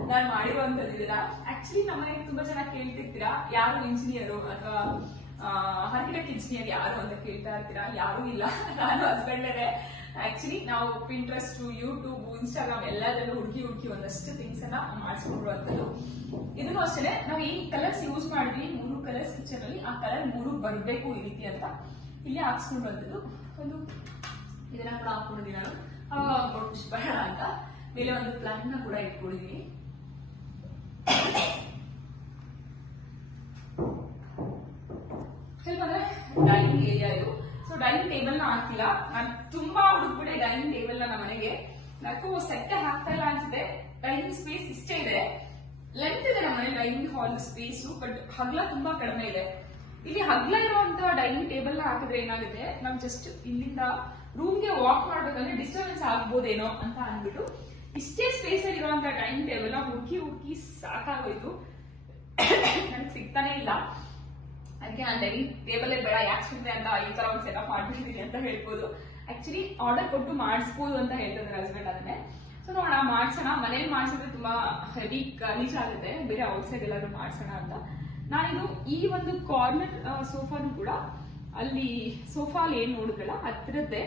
ನಾನು ಮಾಡಿರುವಂತದ್ದು ಇದನ್ನ. ಆಕ್ಚುಲಿ ನಮ್ಮನೆಗೆ ತುಂಬಾ ಜನ ಕೇಳ್ತಿರ್ತೀರಾ ಯಾರು ಇಂಜಿನಿಯರು ಅಥವಾ ಆರ್ಕಿಟೆಕ್ಟ್ ಇಂಜಿನಿಯರ್ ಯಾರು ಅಂತ ಕೇಳ್ತಾ ಇರ್ತೀರಾ. ಯಾರು ಇಲ್ಲ, ನಾನು ಹಸ್ಬೆಂಡೇ. ಆಕ್ಚುಲಿ ನಾವು ಪಿಂಟ್ರೆಸ್ಟ್, ಯೂಟ್ಯೂಬ್, ಇನ್ಸ್ಟಾಗ್ರಾಮ್ ಎಲ್ಲದರಲ್ಲೂ ಹುಡುಕಿ ಒಂದಷ್ಟು ಥಿಂಗ್ಸ್ ಅನ್ನ ಮಾಡಿಸ್ಕೊಂಡಿರುವಂತದ್ದು. ಇದನ್ನು ಅಷ್ಟೇ ನಾವು ಈ ಕಲರ್ಸ್ ಯೂಸ್ ಮಾಡಿದ್ವಿ, 3 ಕಲರ್ಸ್ ಕಿಚನ್ ಅಲ್ಲಿ. ಆ ಕಲರ್ 3 ಬರ್ಬೇಕು ಈ ರೀತಿ ಅಂತ ಇಲ್ಲಿ ಹಾಕ್ಸ್ಕೊಂಡುವಂತದ್ದು. ಒಂದು ಇದನ್ನ ಕೂಡ ಹಾಕೊಂಡಿದ್ದೀನಿ ನಾನು ಬೇಡ ಅಂತ. ಮೇಲೆ ಒಂದು ಪ್ಲಾನ್ ನ ಕೂಡ ಇಟ್ಕೊಂಡಿದೀನಿ. ಬಂದ್ರೆ ಡೈನಿಂಗ್ ಏರಿಯಾ ಇದು. ಸೊ ಡೈನಿಂಗ್ ಟೇಬಲ್ ನ ಹಾಕಿಲ್ಲ ನಾನು, ತುಂಬಾ ಹುಡುಕ್ಬಿಟ್ಟೆ ಡೈನಿಂಗ್ ಟೇಬಲ್ ನ ಮನೆಗೆ. ಯಾಕೋ ಸೆಟ್ ಹಾಕ್ತಾ ಇಲ್ಲ ಅನ್ಸುತ್ತೆ. ಡೈನಿಂಗ್ ಸ್ಪೇಸ್ ಇಷ್ಟೇ ಇದೆ, ಲೆಂತ್ ಇದೆ ನಮ್ಮ ಮನೆ ಡೈನಿಂಗ್ ಹಾಲ್ ಸ್ಪೇಸ್, ಬಟ್ ಹಗ್ಲ ತುಂಬಾ ಕಡಿಮೆ ಇದೆ. ಇಲ್ಲಿ ಹಗ್ಲ ಇರುವಂತ ಡೈನಿಂಗ್ ಟೇಬಲ್ ನ ಹಾಕಿದ್ರೆ ಏನಾಗುತ್ತೆ, ನಾವು ಜಸ್ಟ್ ಇಲ್ಲಿಂದ ರೂಮ್ಗೆ ವಾಕ್ ಮಾಡ್ಬೇಕಂದ್ರೆ ಡಿಸ್ಟರ್ಬೆನ್ಸ್ ಆಗ್ಬೋದೇನೋ ಅಂತ ಅಂದ್ಬಿಟ್ಟು ಇಷ್ಟೇ ಸ್ಪೇಸ್ ಅಲ್ಲಿ ಇರುವಂತ ಡೈನಿಂಗ್ ಟೇಬಲ್ ನ ಹುಡುಕಿ ಸಾಕಾಗೋಯ್ತು. ನನಗೆ ಸಿಗ್ತಾನೆ ಇಲ್ಲ. ಅದಕ್ಕೆ ನಾನು ಡೈನಿಂಗ್ ಟೇಬಲ್ ಬೇಡ ಯಾಕೆ ಸುಮ್ಮನೆ ಅಂತ ಈ ತರ ಒಂದು ಸೆಟಪ್ ಮಾಡ್ಬಿಟ್ಟಿದೀನಿ ಅಂತ ಹೇಳ್ಬೋದು. ಆಕ್ಚುಲಿ ಆರ್ಡರ್ ಕೊಟ್ಟು ಮಾಡಿಸ್ಬೋದು ಅಂತ ಹೇಳ್ತಿದ್ದಾರೆ ಹಸ್ಬೆಂಡ್. ಅದನ್ನೇ ಸೊ ನೋಡೋಣ, ಮಾಡ್ಸೋಣ. ಮನೇಲಿ ಮಾಡ್ಸಿದ್ರೆ ತುಂಬಾ ಹೆವಿ ಗಲೀಜ್ ಆಗುತ್ತೆ, ಬೇರೆ ಔಟ್ಸೈಡ್ ಎಲ್ಲಾದ್ರೂ ಮಾಡ್ಸೋಣ ಅಂತ. ನಾನಿದು ಈ ಒಂದು ಕಾರ್ನರ್ ಸೋಫಾನು ಕೂಡ ಅಲ್ಲಿ ಸೋಫಾ ಅಲ್ಲಿ ಏನ್ ನೋಡಿದ್ರಲ್ಲ ಹತ್ತಿರದ್ದೇ,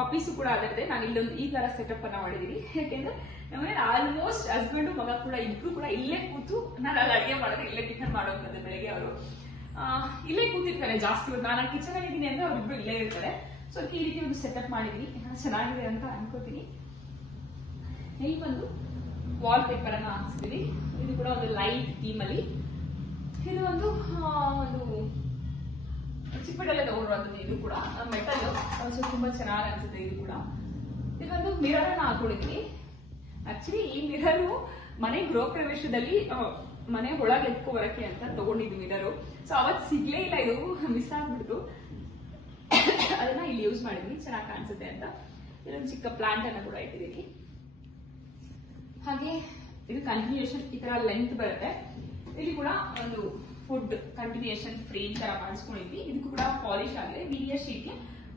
ಪಪ್ಪೀಸು ಕೂಡ ಅದರದ್ದೇ. ನಾನು ಇಲ್ಲೊಂದು ಈ ತರ ಸೆಟಪ್ ಅನ್ನ ಮಾಡಿದೀನಿ. ಯಾಕೆಂದ್ರೆ ನಮ್ಮನೆ ಆಲ್ಮೋಸ್ಟ್ ಹಸ್ಬೆಂಡ್ ಮಗ ಕೂಡ ಇಬ್ರು ಕೂಡ ಇಲ್ಲೇ ಕೂತು, ನಾನು ಅಲ್ಲಿ ಅಡಿಗೆ ಮಾಡಿದ್ರೆ ಇಲ್ಲೇ ಟಿಫನ್ ಮಾಡೋದು ಬೆಳಗ್ಗೆ. ಅವರು ಇಲ್ಲೇ ಕೂತಿರ್ತಾರೆ ಜಾಸ್ತಿ ಹೊತ್ತು. ನಾನು ಕಿಚನ್ ಅಲ್ಲಿ ಇದ್ದೀನಿ ಅಂದ್ರೆ ಅವ್ರಿಬ್ರು ಇಲ್ಲೇ ಇರ್ತಾರೆ. ಸೊ ಈ ರೀತಿ ಒಂದು ಸೆಟಪ್ ಮಾಡಿದೀನಿ, ಚೆನ್ನಾಗಿದೆ ಅಂತ ಅನ್ಕೋತೀನಿ. ಇಲ್ಲಿ ಬಂದು ವಾಲ್ ಪೇಪರ್ ಅನ್ನ ಹಾಕ್ಸಿದೀನಿ. ಇದು ಕೂಡ ಒಂದು ಲೈಟ್ ಥೀಮ್ ಅಲ್ಲಿ. ಇದು ಒಂದು ಚಿಪ್ಪಡಲ್ಲೇ ತಗೊಂಡಿರುವಂತದ್ದು. ಇದು ಕೂಡ ಮೆಟಲ್, ತುಂಬಾ ಚೆನ್ನಾಗಿ ಅನ್ಸುತ್ತೆ. ಇದು ಕೂಡ ಇದೊಂದು ಮಿರರ್ ಅನ್ನ ಹಾಕೊಂಡಿದೀನಿ. ಆಕ್ಚುಲಿ ಈ ಮಿರರು ಮನೆ ಗೃಹ ಪ್ರವೇಶದಲ್ಲಿ ಮನೆ ಒಳಗೆ ಎತ್ಕೊ ಬರಕ್ಕೆ ಅಂತ ತಗೊಂಡಿದ್ದು ಮಿರರು. ಸೊ ಅವತ್ ಸಿಗ್ಲೇ ಇಲ್ಲ, ಇದು ಮಿಸ್ ಆಗ್ಬಿಡ್ತು. ಅದನ್ನ ಇಲ್ಲಿ ಯೂಸ್ ಮಾಡಿದೀನಿ, ಚೆನ್ನಾಗಿ ಕಾಣಿಸುತ್ತೆ ಅಂತ. ಇಲ್ಲೊಂದು ಚಿಕ್ಕ ಪ್ಲಾಂಟ್ ಅನ್ನ ಕೂಡ ಇಟ್ಟಿದ್ದೀನಿ. ಹಾಗೆ ಇದು ಕಂಟಿನ್ಯೂಷನ್ ಈ ತರ ಲೆಂತ್ ಬರುತ್ತೆ. ಇಲ್ಲಿ ಕೂಡ ಒಂದು ಫುಡ್ ಕಂಟಿನ್ಯೂಷನ್ ಫ್ರೇಮ್ ತರ ಮಾಡಿಸ್ಕೊಂಡಿದ್ವಿ. ಇದಕ್ಕೂ ಕೂಡ ಪಾಲಿಶ್ ಆಗಿದೆ, ವಿಡಿಯೋ ಶೀಟ್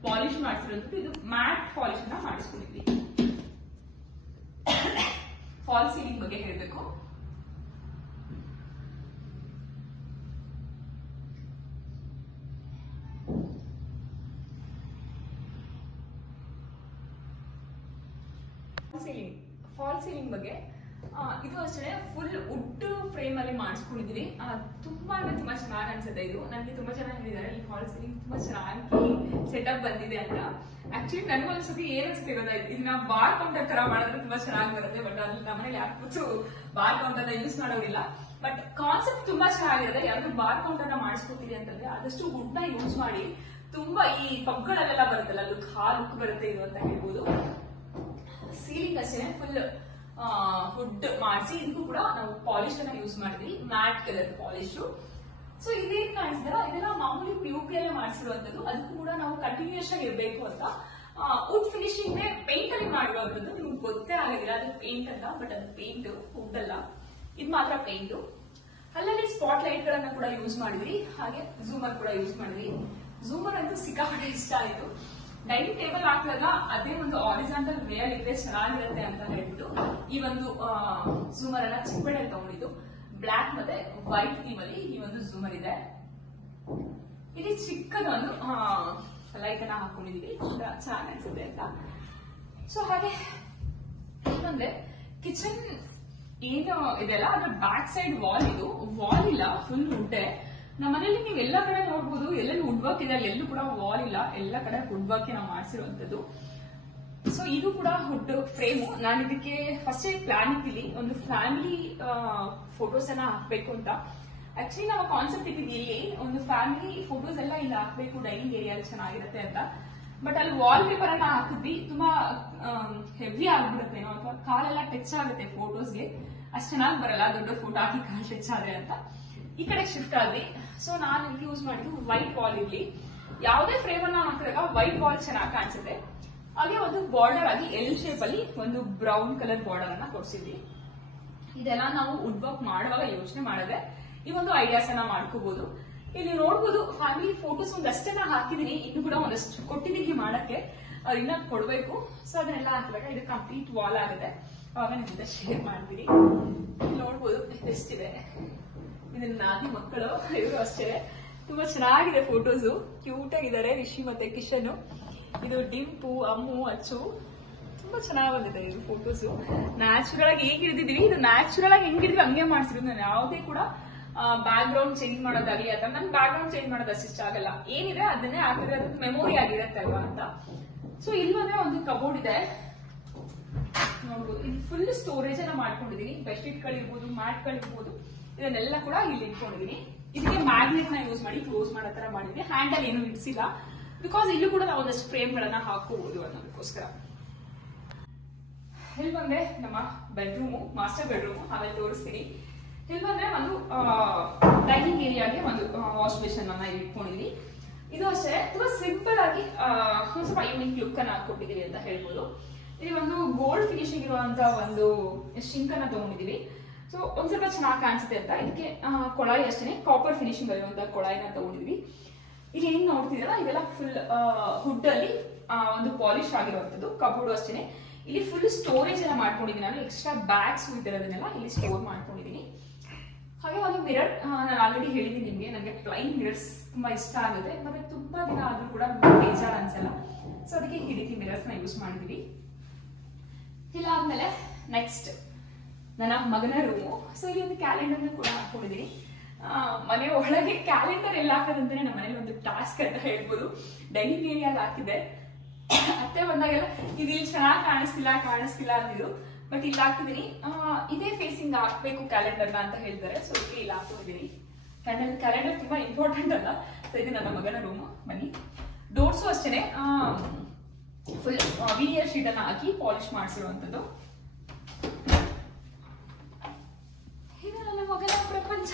ಪಾಲಿಶ್ ಮಾಡಿಸಿರೋದು. ಇದು ಮ್ಯಾಟ್ ಪಾಲಿಶ್ ಅನ್ನ ಮಾಡಿಸ್ಕೊಂಡಿದ್ವಿ. ಫಾಲ್ ಸೀಲಿಂಗ್ ಬಗ್ಗೆ ಹೇಳ್ಬೇಕು. ಫಾಲ್ ಸೀಲಿಂಗ್ ಬಗ್ಗೆ ಇದು ಅಷ್ಟೇ ಫುಲ್ ವುಡ್ ಫ್ರೇಮ್ ಅಲ್ಲಿ ಮಾಡಿಸ್ಕೊಂಡಿದೀವಿ. ತುಂಬಾ ಅಂದ್ರೆ ತುಂಬಾ ಚೆನ್ನಾಗಿ ಅನ್ಸುತ್ತೆ. ಇದು ನನಗೆ ತುಂಬಾ ಜನ ಹೇಳಿದ್ದಾರೆ ಈ ಫಾಲ್ ಸೀಲಿಂಗ್ ತುಂಬಾ ಚೆನ್ನಾಗಿ ಸೆಟಪ್ ಬಂದಿದೆ ಅಂತ. ಆಕ್ಚುಲಿ ನನಗೊಂದ್ಸತಿ ಏನ್ ಅನ್ಸುತ್ತೆ ಗೊತ್ತಾ, ಇದನ್ನ ಬಾರ್ ಕೌಂಟರ್ ತರ ಮಾಡಿದ್ರೆ ತುಂಬಾ ಚೆನ್ನಾಗಿ ಬರುತ್ತೆ. ಬಟ್ ಅಲ್ಲಿ ನಮ್ಮನೇಲಿ ಯಾಕೆ ಬಾರ್ ಕೌಂಟರ್ ಯೂಸ್ ಮಾಡೋದಿಲ್ಲ. ಬಟ್ ಕಾನ್ಸೆಪ್ಟ್ ತುಂಬಾ ಚೆನ್ನಾಗಿರುತ್ತೆ. ಯಾರಾದ್ರೂ ಬಾರ್ ಕೌಂಟರ್ ನ ಮಾಡಿಸ್ಕೊತೀರಿ ಅಂತಂದ್ರೆ ಆದಷ್ಟು ವುಡ್ ನ ಯೂಸ್ ಮಾಡಿ. ತುಂಬಾ ಈ ಪಬ್ಗಳಲ್ಲೆಲ್ಲ ಬರುತ್ತಲ್ಲ, ಲುಕ್ ಲುಕ್ ಬರುತ್ತೆ ಇದು ಅಂತ ಹೇಳ್ಬೋದು. ಸೀಲಿಂಗ್ ಅಷ್ಟೇ ಫುಲ್ ವುಡ್ ಮಾಡಿಸಿ, ಇದಕ್ಕೂ ಕೂಡ ನಾವು ಪಾಲಿಶ್ ಅನ್ನ ಯೂಸ್ ಮಾಡಿದ್ವಿ, ಮ್ಯಾಟ್ ಕಲರ್ ಪಾಲಿಶ್. ಸೊ ಇದೇನ್ ಕಾಣಿಸಿದಾರ, ಇದೆಲ್ಲ ಮಾಮೂಲಿ ಪಿಒಪಿ ಎಲ್ಲ ಮಾಡಿಸಿರುವಂತದ್ದು. ಅದಕ್ಕೂ ಕೂಡ ನಾವು ಕಂಟಿನ್ಯೂಷನ್ ಇರಬೇಕು ಅಂತ ವುಡ್ ಫಿನಿಶಿಂಗ್ ಪೇಂಟ್ ಅಲ್ಲಿ ಮಾಡಿರುವಂತದ್ದು. ನಿಮ್ಗೆ ಗೊತ್ತೇ ಆಗಿಲ್ಲ ಅದು ಪೇಂಟ್ ಅಂತ, ಬಟ್ ಅದು ಪೇಂಟ್ ವುಡ್ ಅಲ್ಲ, ಇದು ಮಾತ್ರ ಪೇಂಟ್. ಅಲ್ಲಲ್ಲಿ ಸ್ಪಾಟ್ ಲೈಟ್ ಗಳನ್ನ ಕೂಡ ಯೂಸ್ ಮಾಡಿದ್ವಿ. ಹಾಗೆ ಝೂಮರ್ ಕೂಡ ಯೂಸ್ ಮಾಡಿದ್ವಿ. ಝೂಮರ್ ಅಂತೂ ಸಿಕ್ಕಾಪಟ್ಟೆ ಇಷ್ಟ ಆಯ್ತು. ಡೈನಿಂಗ್ ಟೇಬಲ್ ಹಾಕಿದಾಗ ಅದೇ ಒಂದು ಆರಿಜಾಂಟಲ್ ವೇ ಅಲ್ಲಿ ಇದ್ರೆ ಚೆನ್ನಾಗಿರುತ್ತೆ ಅಂತ ಹೇಳ್ಬಿಟ್ಟು ಈ ಒಂದು ಝೂಮರ್ ಅನ್ನ ಚಿಪ್ಪೆಡಲ್ಲಿ ತಗೊಂಡಿದ್ದು. ಬ್ಲಾಕ್ ಮತ್ತೆ ವೈಟ್ ಥೀಮ್ ಅಲ್ಲಿ ಈ ಒಂದು ಝೂಮರ್ ಇದೆ. ಇಲ್ಲಿ ಚಿಕ್ಕದೊಂದು ಲೈಟ್ ಅನ್ನ ಹಾಕೊಂಡಿದೀವಿ, ಚೆನ್ನಾಗಿ ಅನ್ಸುತ್ತೆ ಅಂತ. ಸೊ ಹಾಗೆ ಇನ್ನೊಂದೇ ಕಿಚನ್ ಏನು ಇದೆಲ್ಲ ಅದ್ರ ಬ್ಯಾಕ್ ಸೈಡ್ ವಾಲ್. ಇದು ವಾಲ್ ಇಲ್ಲ, ಫುಲ್ ವುಡ್ಡೆ. ನಮ್ಮ ಮನೇಲಿ ನೀವು ಎಲ್ಲ ಕಡೆ ನೋಡ್ಬೋದು, ಎಲ್ಲೆಲ್ಲಿ ವುಡ್ ವರ್ಕ್ ಇದೆ ಅಲ್ಲಿ ಎಲ್ಲೂ ಕೂಡ ವಾಲ್ ಇಲ್ಲ, ಎಲ್ಲ ಕಡೆ ವುಡ್ ವರ್ಕ್ ನಾವು ಮಾಡಿಸಿರುವಂತದ್ದು. ಸೊ ಇದು ಕೂಡ ವುಡ್ ಫ್ರೇಮ್. ನಾನು ಇದಕ್ಕೆ ಫಸ್ಟ್ ಪ್ಲಾನ್ ಇದ್ದೀನಿ ಒಂದು ಫ್ಯಾಮಿಲಿ ಫೋಟೋಸ್ ಅನ್ನ ಹಾಕ್ಬೇಕು ಅಂತ. ಆಕ್ಚುಲಿ ನಮ್ಮ ಕಾನ್ಸೆಪ್ಟ್ ಇಟ್ಟಿದ್ವಿ ಇಲ್ಲಿ ಒಂದು ಫ್ಯಾಮಿಲಿ ಫೋಟೋಸ್ ಎಲ್ಲ ಇಲ್ಲಿ ಹಾಕ್ಬೇಕು ಡೈನಿಂಗ್ ಏರಿಯಾ ಚೆನ್ನಾಗಿರುತ್ತೆ ಅಂತ. ಬಟ್ ಅಲ್ಲಿ ವಾಲ್ ಪೇಪರ್ ಅನ್ನ ಹಾಕಿದ್ವಿ, ತುಂಬಾ ಹೆವಿ ಆಗ್ಬಿಡುತ್ತೇನೋ ಅಥವಾ ಕಾಲೆಲ್ಲ ಟಚ್ ಆಗುತ್ತೆ ಫೋಟೋಸ್ಗೆ, ಅಷ್ಟು ಚೆನ್ನಾಗಿ ಬರಲ್ಲ ದೊಡ್ಡ ಫೋಟೋ ಹಾಕಿ ಕಾಲ್ ಟಚ್ ಆದ್ರೆ ಅಂತ ಈ ಕಡೆ ಶಿಫ್ಟ್ ಆದ್ವಿ. ಸೊ ನಾನು ಇಲ್ಲಿ ಯೂಸ್ ಮಾಡಿದ್ದು ವೈಟ್ ವಾಲ್. ಇಲ್ಲಿ ಯಾವುದೇ ಫ್ರೇಮ್ ಅನ್ನ ಹಾಕಿದಾಗ ವೈಟ್ ವಾಲ್ ಚೆನ್ನಾಗಿ ಕಾಣಿಸುತ್ತೆ. ಹಾಗೆ ಒಂದು ಬಾರ್ಡರ್ ಆಗಿ ಎಲ್ ಶೇಪ್ ಅಲ್ಲಿ ಒಂದು ಬ್ರೌನ್ ಕಲರ್ ಬಾರ್ಡರ್ ಅನ್ನ ಕೊಡ್ಸಿದ್ವಿ. ಇದೆಲ್ಲ ನಾವು ವುಡ್ ವರ್ಕ್ ಮಾಡುವಾಗ ಯೋಚನೆ ಮಾಡಿದ್ರೆ ಈ ಒಂದು ಐಡಿಯಾಸ್ ಅನ್ನ ಮಾಡ್ಕೋಬಹುದು. ಇಲ್ಲಿ ನೋಡ್ಬೋದು ಫ್ಯಾಮಿಲಿ ಫೋಟೋಸ್ ಒಂದಷ್ಟನ್ನ ಹಾಕಿದೀನಿ, ಇನ್ನು ಕೂಡ ಒಂದಷ್ಟು ಕೊಟ್ಟಿದ್ದೀನಿ ಮಾಡಕ್ಕೆ, ಅವ್ರು ಇನ್ನ ಕೊಡ್ಬೇಕು. ಸೊ ಅದನ್ನೆಲ್ಲ ಹಾಕಿದಾಗ ಇದು ಕಂಪ್ಲೀಟ್ ವಾಲ್ ಆಗುತ್ತೆ. ಅವಾಗ ನಿಮ್ ಜೊತೆ ಶೇರ್ ಮಾಡ್ತೀನಿ. ನೋಡ್ಬೋದು ಇದೆಷ್ಟಿದೆ, ಇದನ್ನ ನಾದಿ ಮಕ್ಕಳು ಇವರು ಅಷ್ಟೇ. ತುಂಬಾ ಚೆನ್ನಾಗಿದೆ ಫೋಟೋಸು, ಕ್ಯೂಟ್ ಆಗಿದ್ದಾರೆ ರಿಷಿ ಮತ್ತೆ ಕಿಶನ್. ಇದು ಡಿಂಪು, ಅಮ್ಮು, ಅಚ್ಚು, ತುಂಬಾ ಚೆನ್ನಾಗಿ ಬಂದಿದೆ ಇದು ಫೋಟೋಸು. ನ್ಯಾಚುರಲ್ ಆಗಿ ಹೇಗೆ ಹಿಡಿದಿದೀವಿ, ಇದು ನ್ಯಾಚುರಲ್ ಆಗಿ ಹೆಂಗಿದ್ವಿ ಹಂಗೆ ಮಾಡ್ಸಿರೋದು. ನಾನು ಯಾವುದೇ ಕೂಡ ಬ್ಯಾಕ್ ಗ್ರೌಂಡ್ ಚೇಂಜ್ ಮಾಡೋದಾಗ್ಲಿ ಅಥವಾ ನನ್ ಬ್ಯಾಕ್ ಗ್ರೌಂಡ್ ಚೇಂಜ್ ಮಾಡೋದು ಅಷ್ಟಿಷ್ಟ ಆಗಲ್ಲ. ಏನಿದೆ ಅದನ್ನೇ ಹಾಕಿದ್ರೆ ಅದಕ್ಕೆ ಮೆಮೊರಿ ಆಗಿರತ್ತಲ್ವಾ ಅಂತ. ಸೊ ಇಲ್ಲಿ ಬಂದ್ರೆ ಒಂದು ಕಬೋರ್ಡ್ ಇದೆ ನೋಡ್ಬೋದು. ಇದು ಫುಲ್ ಸ್ಟೋರೇಜ್ ಅನ್ನ ಮಾಡ್ಕೊಂಡಿದೀನಿ. ಬೆಡ್ಶೀಟ್ ಗಳಿರ್ಬೋದು, ಮ್ಯಾಟ್ ಗಳಿರ್ಬೋದು, ಇದನ್ನೆಲ್ಲ ಕೂಡ ಇಲ್ಲಿ ಇಟ್ಕೊಂಡಿದೀನಿ. ಇದಕ್ಕೆ ಮ್ಯಾಗ್ನೆಟ್ ನ ಯೂಸ್ ಮಾಡಿ ಕ್ಲೋಸ್ ಮಾಡೋ ತರ ಮಾಡಿದ್ವಿ. ಹ್ಯಾಂಡಲ್ ಏನು ಇಡಿಸಿಲ್ಲ, ಬಿಕಾಸ್ ಇಲ್ಲೂ ಕೂಡ ನಾವು ಒಂದಷ್ಟು ಫ್ರೇಮ್ ಗಳನ್ನ ಹಾಕೋಬಹುದು ಅನ್ನೋದಕ್ಕೋಸ್ಕರ. ಇಲ್ಲಿ ಬಂದ್ರೆ ನಮ್ಮ ಬೆಡ್ರೂಮು, ಮಾಸ್ಟರ್ ಬೆಡ್ರೂಮು, ಆಮೇಲೆ ತೋರಿಸ್ತೀನಿ. ಇಲ್ಲಿ ಬಂದ್ರೆ ಒಂದು ಡೈನಿಂಗ್ ಏರಿಯಾಗೆ ಒಂದು ವಾಶ್ ಬೇಸಿನ್ ಅನ್ನ ಇಟ್ಕೊಂಡಿದೀನಿ. ಇದು ಅಷ್ಟೇ ತುಂಬಾ ಸಿಂಪಲ್ ಆಗಿ ಒಂದ್ ಸ್ವಲ್ಪ ಯೂನಿಕ್ ಲುಕ್ ಅನ್ನ ಕೊಟ್ಟಿದೀವಿ ಅಂತ ಹೇಳ್ಬೋದು. ಇಲ್ಲಿ ಒಂದು ಗೋಲ್ಡ್ ಫಿನಿಶಿಂಗ್ ಇರುವಂತ ಒಂದು ಶಿಂಕ್ ಅನ್ನ ತಗೊಂಡಿದೀವಿ. ಸೊ ಒಂದ್ ಸ್ವಲ್ಪ ಚೆನ್ನಾಗಿ ಕಾಣಿಸುತ್ತೆ ಅಂತ ಇದಕ್ಕೆ ಕೊಳಾಯಿ ಅಷ್ಟೇ ಕಾಪರ್ ಫಿನಿಶಿಂಗ್ ಆಗಿರುವಂತ ಕೊಳಾಯಿನ ತಗೊಂಡಿದ್ವಿ. ಇಲ್ಲಿ ಏನ್ ನೋಡ್ತಿದ್ದೀರಾ ಇದೆಲ್ಲ ಫುಲ್ ಹುಡ್ ಅಲ್ಲಿ ಒಂದು ಪಾಲಿಶ್ ಆಗಿರುವಂತದ್ದು. ಕಬೋರ್ಡ್ ಅಷ್ಟೇ. ಇಲ್ಲಿ ಫುಲ್ ಸ್ಟೋರೇಜ್ ಎಲ್ಲ ಮಾಡ್ಕೊಂಡಿದ್ದೀನಿ ನಾನು. ಎಕ್ಸ್ಟ್ರಾ ಬ್ಯಾಗ್ಸ್ ಇದೆಲ್ಲ ಇಲ್ಲಿ ಸ್ಟೋರ್ ಮಾಡ್ಕೊಂಡಿದ್ದೀನಿ. ಹಾಗೆ ಒಂದು ಮಿರರ್, ನಾನು ಆಲ್ರೆಡಿ ಹೇಳಿದ್ದೀನಿ ನಿಮ್ಗೆ, ನನಗೆ ಪ್ಲೈನ್ ಮಿರರ್ಸ್ ತುಂಬಾ ಇಷ್ಟ ಆಗುತ್ತೆ. ಮತ್ತೆ ತುಂಬಾ ದಿನ ಆದ್ರೂ ಕೂಡ ಬೇಜಾರು ಅನ್ಸಲ್ಲ. ಸೊ ಅದಕ್ಕೆ ಈ ರೀತಿ ಮಿರರ್ಸ್ ನ ಯೂಸ್ ಮಾಡಿದೀವಿ. ಇಲ್ಲ ಆದ್ಮೇಲೆ ನೆಕ್ಸ್ಟ್ ನನ್ನ ಮಗನ ರೂಮು. ಸೊ ಇಲ್ಲಿ ಒಂದು ಕ್ಯಾಲೆಂಡರ್ ಕೂಡ ಹಾಕೊಂಡಿದ್ದೀನಿ. ಮನೆ ಒಳಗೆ ಕ್ಯಾಲೆಂಡರ್ ಎಲ್ಲ ಹಾಕೋದಂತಾನೆ ನಮ್ಮ ಮನೇಲಿ ಒಂದು ಟಾಸ್ಕ್ ಅಂತ ಹೇಳ್ಬೋದು. ಡೈನಿಂಗ್ ಏರಿಯಾಗ ಹಾಕಿದ್ದೆ, ಅತ್ತೆ ಬಂದಾಗೆಲ್ಲ ಇದು ಇಲ್ಲಿ ಚೆನ್ನಾಗಿ ಕಾಣಿಸ್ತಿಲ್ಲ ಅಂದಿದ್ರು. ಬಟ್ ಇಲ್ಲಿ ಹಾಕಿದೀನಿ. ಇದೇ ಫೇಸಿಂಗ್ ಹಾಕ್ಬೇಕು ಕ್ಯಾಲೆಂಡರ್ನ ಅಂತ ಹೇಳ್ತಾರೆ. ಸೊ ಇದಕ್ಕೆ ಇಲ್ಲಿ ಹಾಕೊಂಡಿದ್ದೀನಿ. ಕ್ಯಾಲೆಂಡರ್ ತುಂಬಾ ಇಂಪಾರ್ಟೆಂಟ್ ಅಲ್ಲ. ಸೊ ಇದು ನನ್ನ ಮಗನ ರೂಮು. ಬನ್ನಿ, ಡೋರ್ಸು ಅಷ್ಟೇನೆ ಫುಲ್ ವಿನಿಯರ್ ಶೀಟ್ ಅನ್ನ ಹಾಕಿ ಪಾಲಿಶ್ ಮಾಡಿಸಿರುವಂತದ್ದು. ಇದು ನನ್ನ ಮಗನ ಪ್ರಪಂಚ.